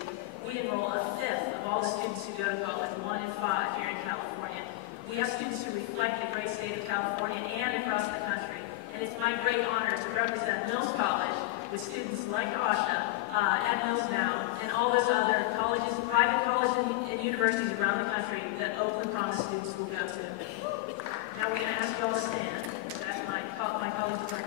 We enroll a fifth of all the students who go to college, 1 in 5 here in California. We have students who reflect the great state of California and across the country. And it's my great honor to represent Mills College with students like Asha at Mills now and all those other colleges, private colleges and universities around the country that Oakland Promise students will go to. Now we're going to ask you all to stand. That's my colleague's work.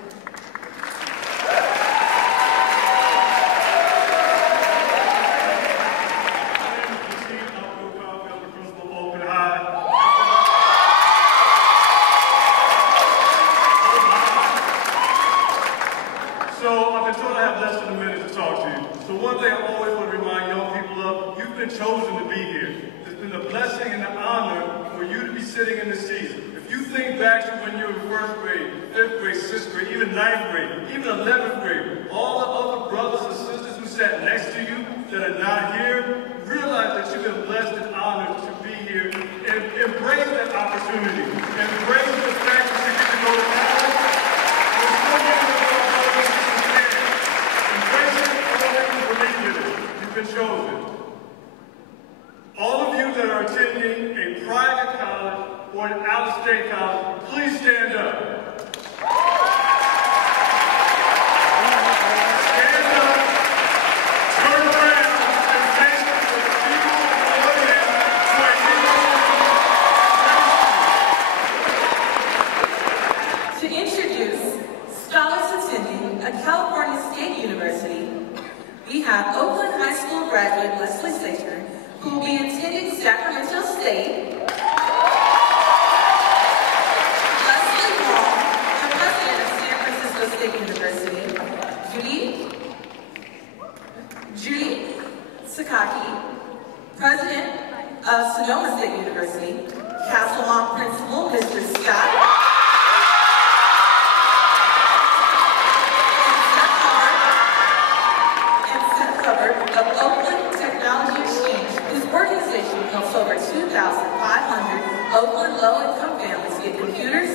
Chosen to be here. It's been a blessing and an honor for you to be sitting in this seat. If you think back to when you were in 1st grade, 5th grade, 6th grade, even 9th grade, even 11th grade, all the other brothers and sisters who sat next to you that are not here, realize that you've been blessed and honored to be here and embrace that opportunity. Embrace the fact that you get to go to college. There's so many of our brothers and sisters there. Embrace it and don't let them believe in it. You've been chosen. All of you that are attending a private college or an out-of-state college, please stand up. Stand up, turn around, and face the people of the audience who are here. To introduce scholars attending a California State University, we have Oakland High School graduate Leslie Sater, who will be attending Sacramento State. Leslie Wong, the president of San Francisco State University. Judy Sakaki, president of Sonoma State University. Castlemont principal, Mr. Scott. Of Oakland Technology Exchange, whose organization helps over 2,500 Oakland low-income families get computers,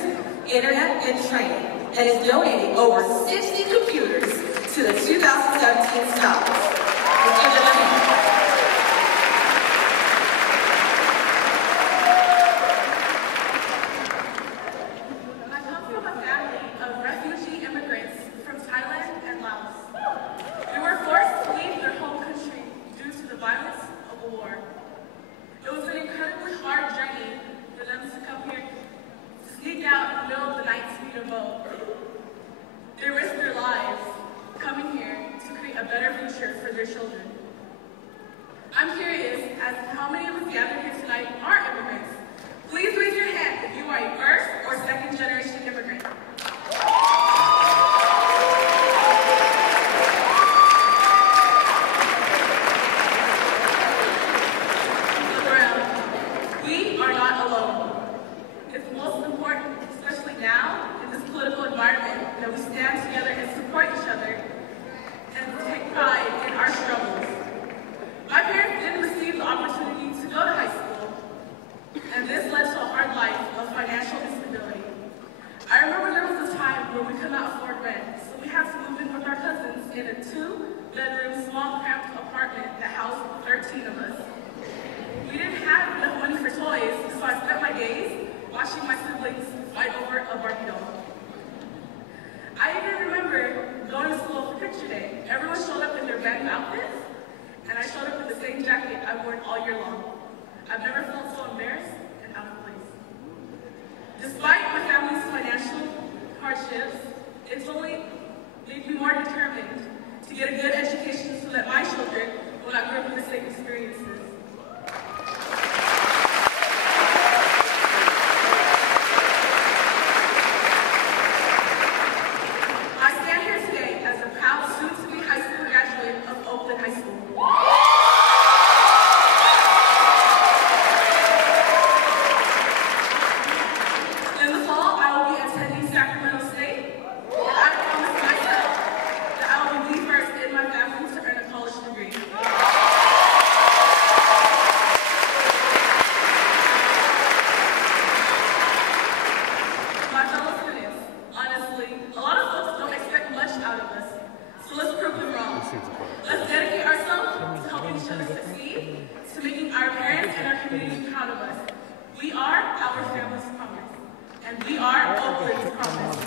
internet, and training, and is donating over 60 computers to the 2017 scholars. Let's give them a hand. I come from a family of refugee immigrants from Thailand and Laos. They were forced to leave their home country due to the violence of the war. It was an incredibly hard journey for them to come here, to sneak out in the middle of the night to meet a boat. They risked their lives coming here to create a better future for their children. I'm curious as to how many of us gathered here tonight are immigrants. Please raise your hand if you are a first or second generation immigrant. We are not alone. It's most important, especially now in this political environment, that we stand together and support each other and take pride in our struggles. My parents didn't receive the opportunity to go to high school, and this led to a hard life of financial instability. I remember there was a time when we could not afford rent, so we had to move in with our cousins in a 2-bedroom, small, cramped apartment that housed 13 of us. We didn't have enough money for toys, so I spent my days watching my siblings fight over a Barbie doll. I even remember going to school for picture day. Everyone showed up in their band outfits, and I showed up in the same jacket I've worn all year long. I've never felt so embarrassed and out of place. Despite my family's financial hardships, it's only made me more determined to get a good education so that my children will not grow up with the same experiences. I stand here today as a proud soon-to-be high school graduate of Oakland High School. amazing proud of us. We are our family's promise, and we are Oakland's promise.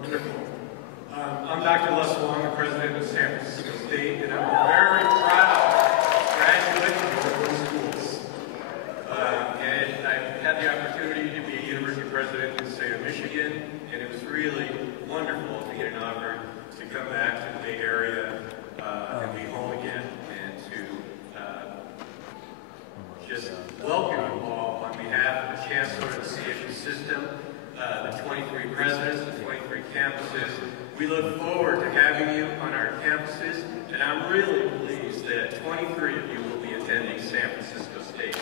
Wonderful. I'm Dr. Les Wong, the president of San Francisco State, and I'm a very proud graduate of Oakland schools. And I've had the opportunity to be a university president in the state of Michigan, and it was really wonderful to get an honor to come back to the Bay Area and be home again, and to just welcome you all on behalf of the Chancellor of the CSU system, the 23 presidents, the 23 campuses. We look forward to having you on our campuses, and I'm really pleased that 23 of you will be attending San Francisco State.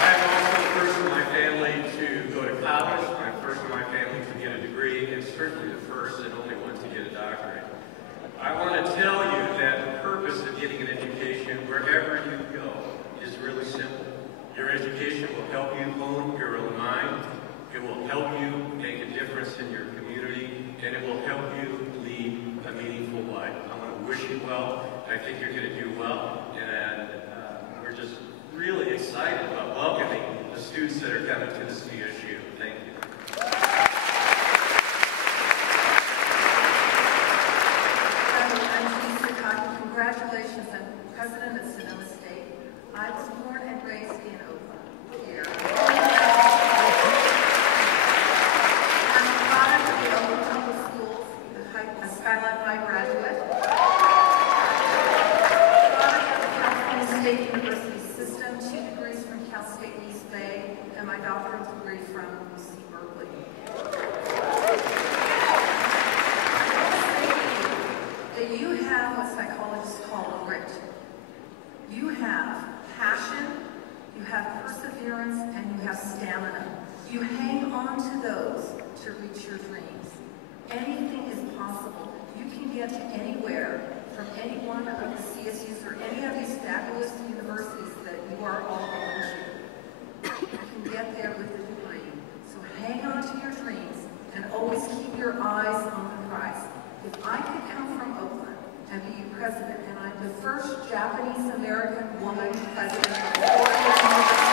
I'm also the first in my family to go to college. I'm first in my family to get a degree, and certainly the first and only one to get a doctorate. I want to tell you that the purpose of getting an education wherever you go is really simple. Your education will help you hone your own mind. It will help you make a difference in your community, and it will help you lead a meaningful life. I want to wish you well. I think you're going to do well, and we're just really excited about welcoming the students that are coming to the CSU. Thank you. Congratulations, I'm president of Sonoma State. I was born and raised in Oakland here. I'm a product of the Oakland Public Schools, a Skyline High graduate. Product of the California State University system, 2 degrees from Cal State East Bay, and my doctoral degree from UC Berkeley. That you have what psychologists call grit. You have passion, you have perseverance, and you have stamina. You hang on to those to reach your dreams. Anything is possible. You can get to anywhere from any one of the CSUs or any of these fabulous universities that you are all going to. You can get there with a degree. So hang on to your dreams and always keep your eyes on the prize. If I could come from Oakland and be president, and I'm the first Japanese-American woman president of Oakland University.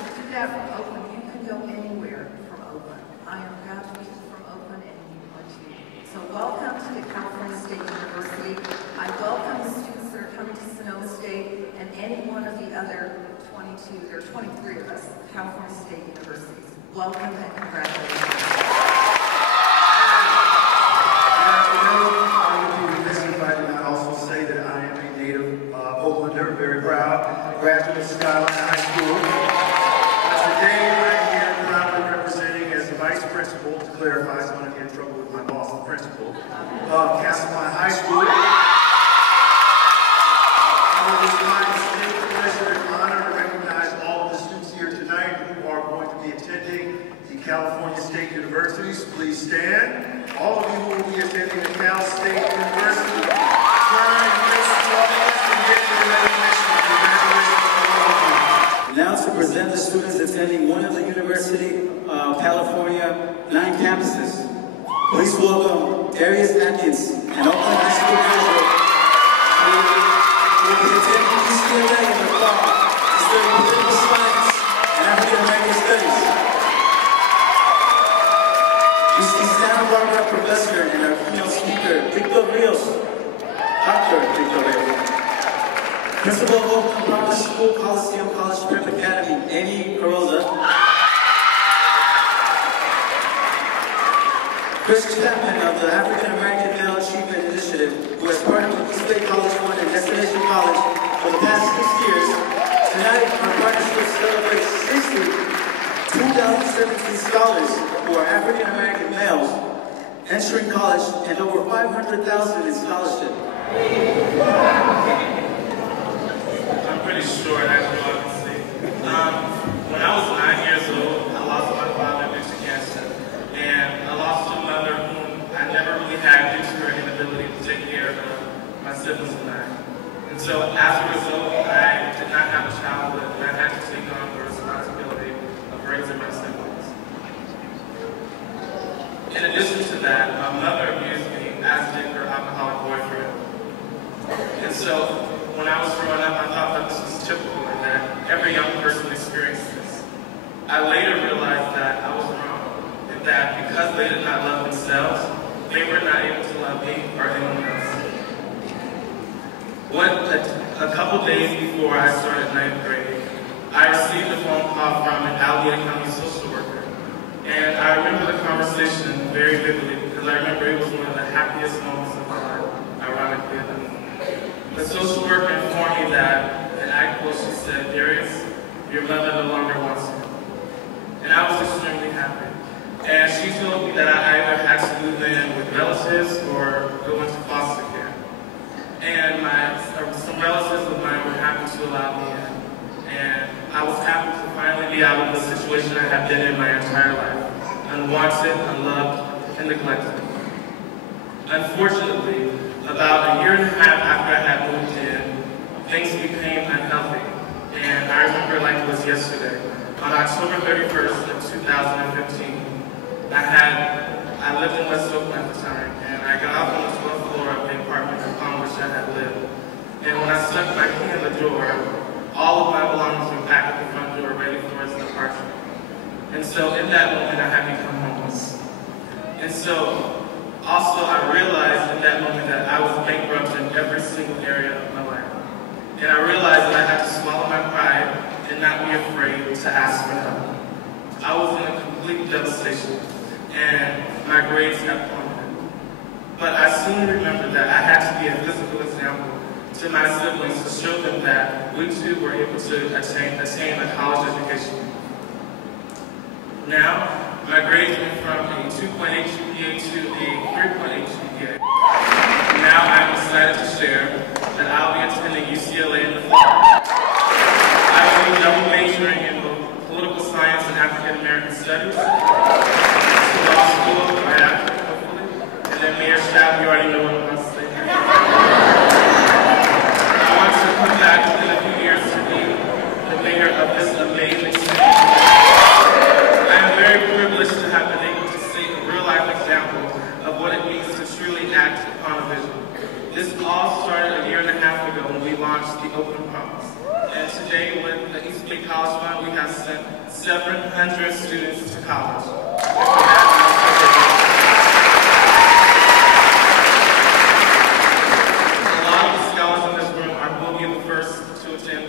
To do that from Oakland, you can go anywhere from Oakland. I am proud to be from Oakland, and you are too. So welcome to the California State University. I welcome the students that are coming to Sonoma State and any one of the other 22, there are 23 of us, California State Universities. Welcome and congratulations. Good afternoon. I'm going to be remiss if I did not also say that I am a native Oaklander, very proud, graduate of Skyline High School. Today I am here proudly representing as the vice principal, to clarify so I don't get in trouble with my boss, the principal, of Castleton High School. It is my distinct pleasure and honor to recognize all of the students here tonight who are going to be attending the California State Universities. Please stand. All of you who will be attending the Cal State University, turn and face the audience and get your recognition. Congratulations to all of you. Now to present the students attending one of the University of California 9 campuses. Please welcome Darius Atkins, an Oakland High School graduate. We'll be attending UCLA in the fall to study political science and African American studies. UC Santa Barbara professor and our keynote speaker, Victor Rios, Dr. Victor Rios. Principal of Oakland Promise School, Coliseum College Prep Academy, Amy Carosa. Chris Chapman of the African American Male Achievement Initiative, who has partnered with East Bay College Fund and Destination College for the past 6 years. Tonight, our partnership celebrates 60 2017 scholars who are African American males entering college and over 500,000 in scholarship. I'm pretty short, as you all can see. When I was 9 years old, I lost my father due to cancer. And I lost a mother whom I never really had due to her inability to take care of my siblings and I. And so as a result, I did not have a childhood, and I had to take on the responsibility of raising my siblings. In addition to that, my mother abused me, as did her alcoholic boyfriend. And so when I was growing up, I thought that this was typical and that every young person experienced this. I later realized that I was wrong, and that because they did not love themselves, they were not able to love me or anyone else. A couple days before I started 9th grade, I received a phone call from an Alameda County social worker. And I remember the conversation very vividly because I remember it was one of the happiest moments of my life, ironically enough. The social worker informed me that, and I quote, she said, "Darius, your mother no longer wants you." And I was extremely happy. And she told me that I either had to move in with relatives or go into foster care. And some relatives of mine were happy to allow me in. And I was happy to finally be out of the situation I had been in my entire life. Unwanted, unloved, and neglected. Unfortunately, about a year and a half after I had moved in, things became unhealthy. And I remember like it was yesterday. On October 31st of 2015, I lived in West Oakland at the time, and I got off on the 12th floor of the apartment upon which I had lived. And when I stuck my key in the door, all of my belongings were back at the front door ready for its departure. And so in that moment, I had become homeless. And so also I realized in that moment that I was bankrupt in every single area of my life. And I realized that I had to swallow my pride and not be afraid to ask for help. I was in a complete devastation, and my grades had plummeted. But I soon remembered that I had to be a physical example to my siblings to show them that we too were able to attain a college education. Now, my grades went from a 2.8 GPA to a 3.8 GPA. Now I'm excited to share that I'll be attending UCLA in the fall. I will be double majoring in both political science and African American studies. Law school right after, hopefully. And then Mayor Schaaf, you already know what I'm about to say. I want to come back within a few years to be the mayor of this amazing city. I am very privileged to have been able to see a real-life example of what it means to truly act upon a vision. This all started a year and a half ago when we launched the Oakland Promise. And today, with the East Bay College Fund, we have sent 700 students to college. A lot of the scholars in this room will be the first to attend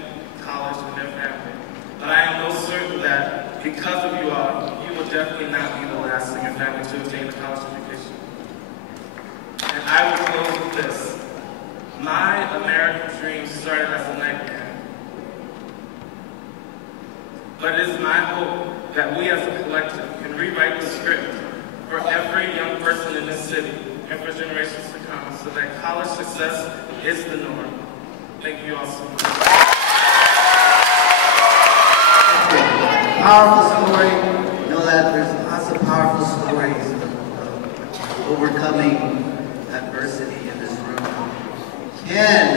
college in their family. But I am most certain that because of you all, you will definitely not be the last in your family to attain a college education. And I will close with this. My American dream started as a nightmare. But it is my hope that we as a collective can rewrite the script for every young person in this city and for generations to come so that college success is the norm. Thank you all so much. Powerful story. You know that there's lots of powerful stories of overcoming adversity in this room. Can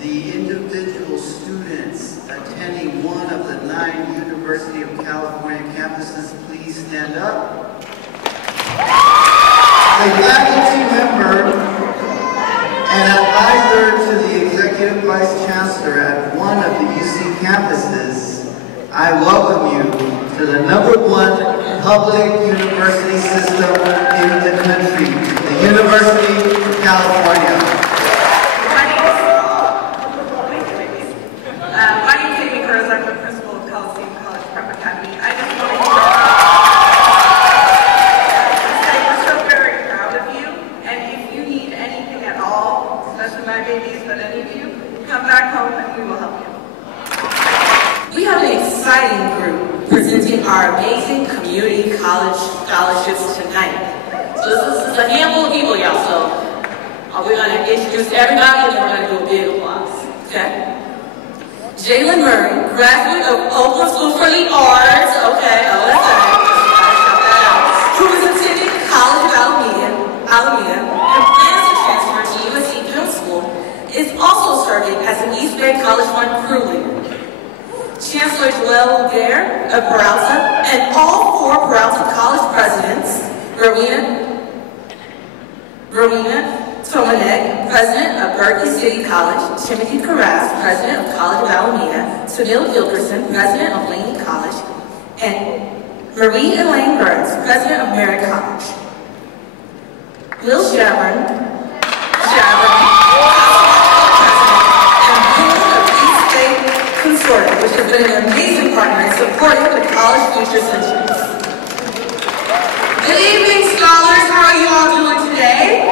the individual students attending one of the 9 University of California campuses please stand up? A faculty member and advisor to the Executive Vice Chancellor at one of the UC campuses, I welcome you to the #1 public university system in the country, the University of California. My name is Amy Cruz. I'm the principal of Coliseum College Prep Academy. I just want to say we're so very proud of you, and if you need anything at all, especially my babies, but any of you, come back home and we will help you. We have an exciting group presenting our amazing community college scholarships tonight. So this is a handful of people, y'all. So we're going to introduce everybody and then we're going to do a big applause. Okay? Jalen Murray, graduate of Oakland School for the Arts, okay, OSA, who is attending the College of Alameda, and plans to transfer to USC Film School, is also serving Bay College Fund crew leader, Chancellor Joelle Laguerre of Peralta, and all 4 Peralta College presidents, Rowena Tomanek, president of Berkeley City College, Timothy Carras, president of College of Alameda, Sunil Gilkerson, president of Laney College, and Marie Elaine Burns, president of Merritt College. Will Shavern, and Board of East State Consortium, which has been an amazing partner in supporting the College Future Centuries. Good evening, scholars. How are you all doing today?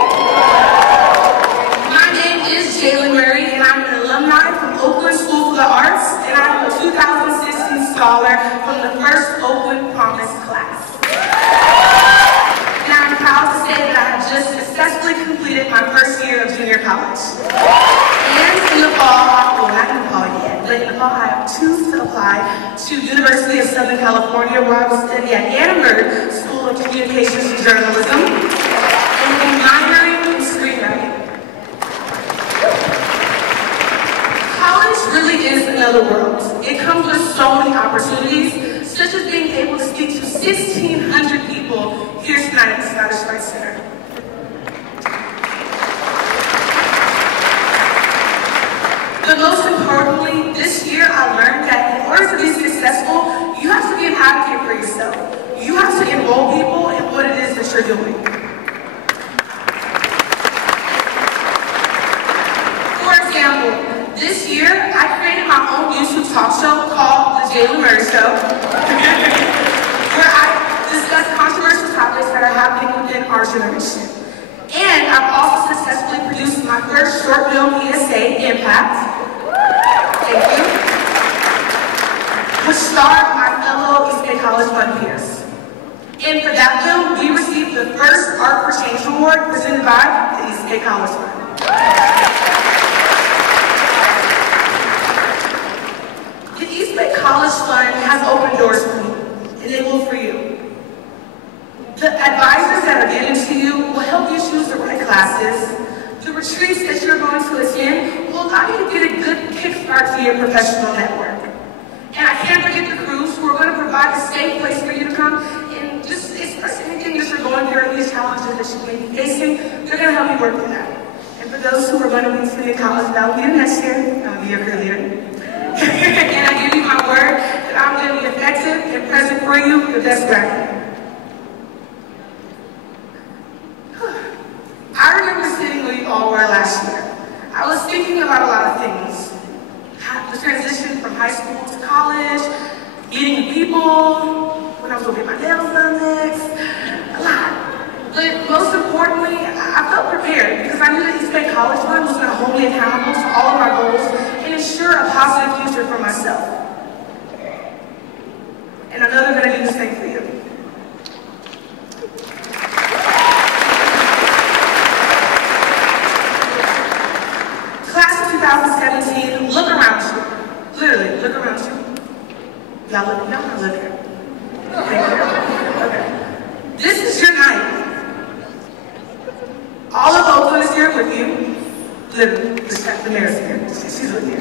My name is Jalen Murray, and I'm an alumni from Oakland School of the Arts, and I'm a 2016 scholar from the first Oakland Promise class. And I'm proud to say that I have just successfully completed my first year of junior college. And in the fall, well, not in the fall yet, but in the fall I have chosen to apply to University of Southern California, where I will study at Annenberg School of Communications and Journalism, and will be minoring in screenwriting. College really is another world. It comes with so many opportunities, such as being able to speak to 1,600 people here tonight at the Scottish Rite Center. But most importantly, this year I learned that in order to be successful, you have to be an advocate for yourself. You have to enroll people in what it is that you're doing. For example, this year I created my own YouTube talk show called The Jalen Murray Show, where I discuss controversial topics that are happening within our generation. And I've also successfully produced my first short film ESA, Impact, thank you, which starred my fellow East Bay College Fund peers. And for that film, we received the first Art for Change Award presented by the East Bay College Fund. The East Bay College Fund has opened doors for me, and they will for you. The advisors that are given to you will help you choose the right classes. The retreats that you're going to attend will allow you to get a good kickstart to your professional network. And I can't forget the crews who are going to provide a safe place for you to come and just express anything that you're going through, or these challenges that you may be facing. They're going to help you work through that. And for those who are going to be attending College of Alameda next year, I'll be your career leader. And I give you my word that I'm going to be effective and present for you the best way I can. I remember sitting where you all were last year. I was thinking about a lot of things. The transition from high school to college, meeting people, when I was going to get my nails done next, a lot. But most importantly, I felt prepared because I knew that East Bay College Fund was going to hold me accountable to all of my goals and ensure a positive future for myself. And I know they're going to do the same for you. Class of 2017, look around you. Literally, look around you. Y'all look, no, I live here. Okay. This is your night. All of Oakland is here with you. Literally, the mayor's here. She's with you.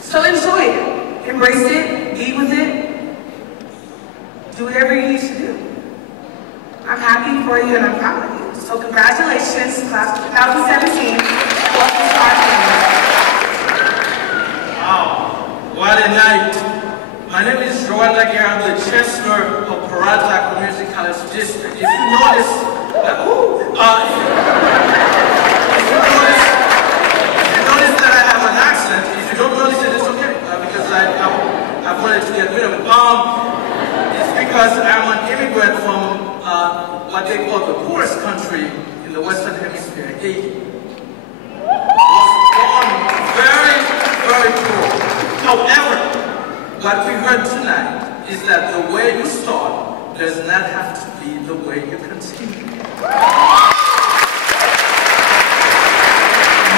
So enjoy it. Embrace it. Be with it. Do whatever you need to do. I'm happy for you and I'm proud of you. So congratulations, class of 2017. Welcome to our family. Wow, what a night. My name is Joelle Laguerre. I'm the Chancellor of Peralta Community College District. If you notice, that I have an accent, if you don't notice it, it's okay, because I wanted to get rid of it. It's because I'm an immigrant from what they call the poorest country in the Western Hemisphere, Haiti. I was born very, very poor. However, what we heard tonight is that the way you start does not have to be the way you continue.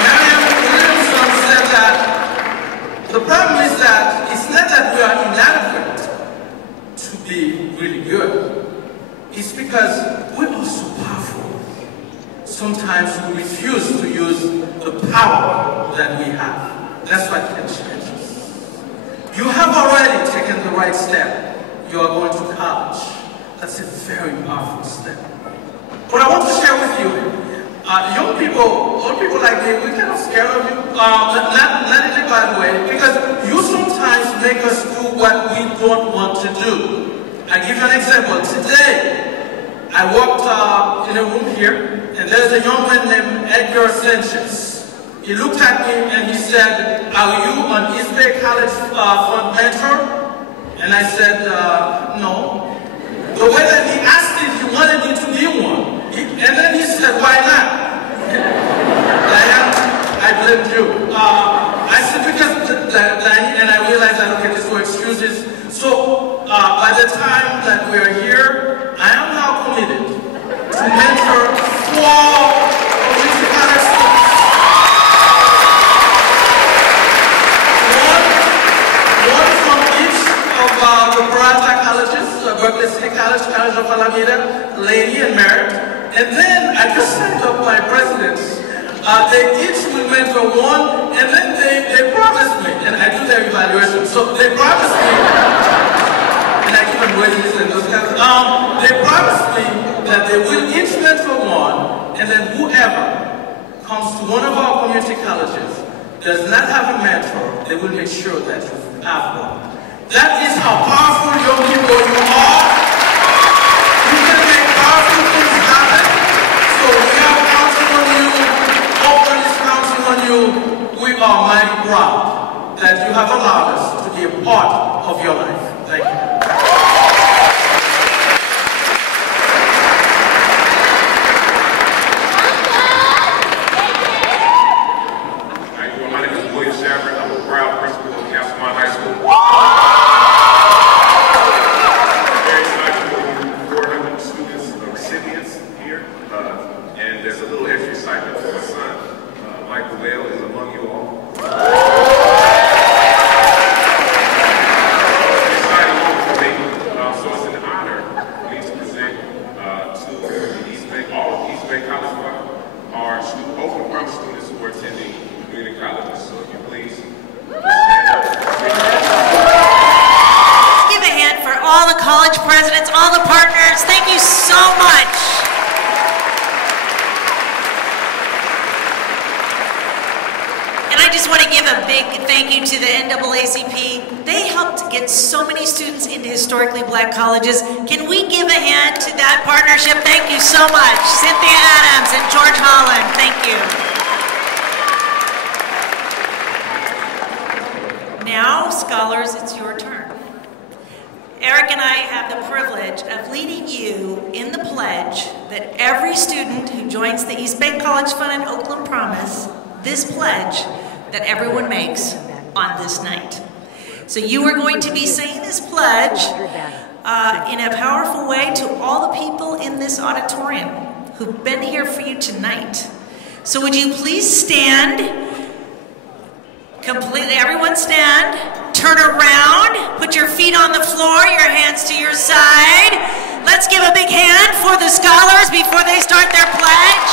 Mariam Williamson said that the problem is that it's not that we are inadequate to be really good. It's because we're all so powerful. Sometimes we refuse to use the power that we have. That's why right step. You are going to college. That's a very powerful step. But I want to share with you, young people, old people like me, we're kind of scared of you. Not in a bad way, because you sometimes make us do what we don't want to do. I give you an example. Today, I walked in a room here, and there's a young man named Edgar Sanchez. He looked at me and he said, "Are you an East Bay College Fund mentor?" And I said, "No." The way that he asked it, he wanted me to be one. And then he said, "Why not?" I blamed you. I said, because, and I realized that, okay, these were excuses. So, by the time that we're here, I am now committed to mentor 4 community college students. One from each of the Barata colleges, Berkeley City College, College of Alameda, Laney, and Merritt. And then I just signed up my presidents. They each will mentor one, and then they promised me, and I do their evaluation. So they promised me, and I give them raises and those kinds of, they promised me that they will each mentor one, and then whoever comes to one of our community colleges does not have a mentor, they will make sure that you have one. That is how powerful young people you are. You can make powerful things happen. So we are counting on you. Oakland is counting on you. We are mighty proud that you have allowed us to be a part of your life. Thank you. My name is William Shaver. I'm a proud principal of Castlemont High School. Very excited for 400 students, recipients here, and there's a little extra excitement for my son. Michael Bell is among you all. It's an exciting moment for me, so it's an honor for me to present to the East Bay, all of East Bay College Fund, our Oakland Promise students who are attending community colleges. So if you please stand up. Give a hand for all the college presidents, all the partners. Thank you so much. And I just want to give a big thank you to the NAACP. They helped get so many students into historically black colleges. Can we give a hand to that partnership? Thank you so much. Cynthia Adams and George Holland, thank you. Now, scholars, it's your turn. Eric and I have the privilege of leading you in the pledge that every student who joins the East Bay College Fund and Oakland Promise, this pledge that everyone makes on this night. So you are going to be saying this pledge in a powerful way to all the people in this auditorium who've been here for you tonight. So would you please stand? Completely, everyone stand, turn around, put your feet on the floor, your hands to your side. Let's give a big hand for the scholars before they start their pledge.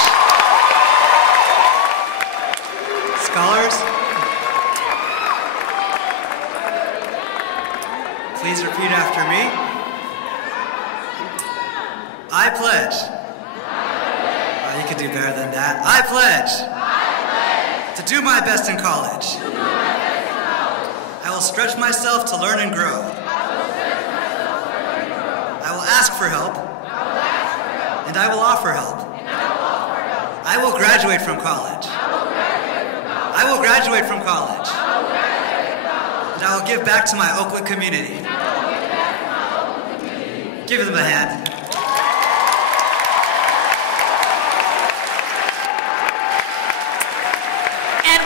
Scholars, please repeat after me. I pledge. Oh, you could do better than that. I pledge. To do my best in college. I will stretch myself to learn and grow. I will ask for help. And I will offer help. I will graduate from college. I will graduate from college. And I will give back to my Oakland community. Give them a hand.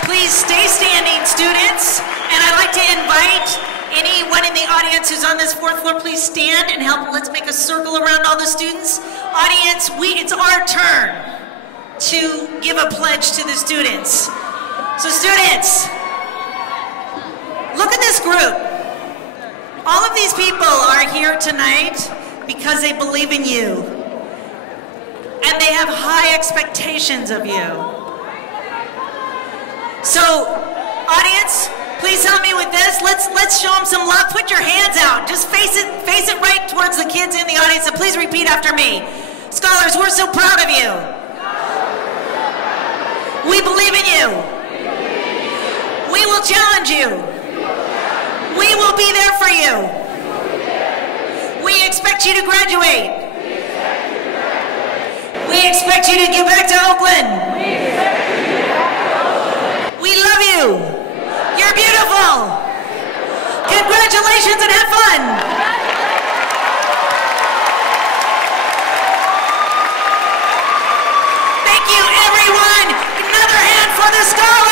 Please stay standing, students. And I'd like to invite anyone in the audience who's on this 4th floor, please stand and help. Let's make a circle around all the students. Audience, it's our turn to give a pledge to the students. So students, look at this group. All of these people are here tonight because they believe in you. And they have high expectations of you. So, audience, Please help me with this. Let's show them some love. Put your hands out. Just face it right towards the kids in the audience, and please repeat after me. Scholars, we're so proud of you. We believe in you. We will challenge you. We will be there for you. We expect you to graduate. We expect you to give back to Oakland. We love you. You're beautiful. Congratulations and have fun. Thank you, everyone. Another hand for the scholars.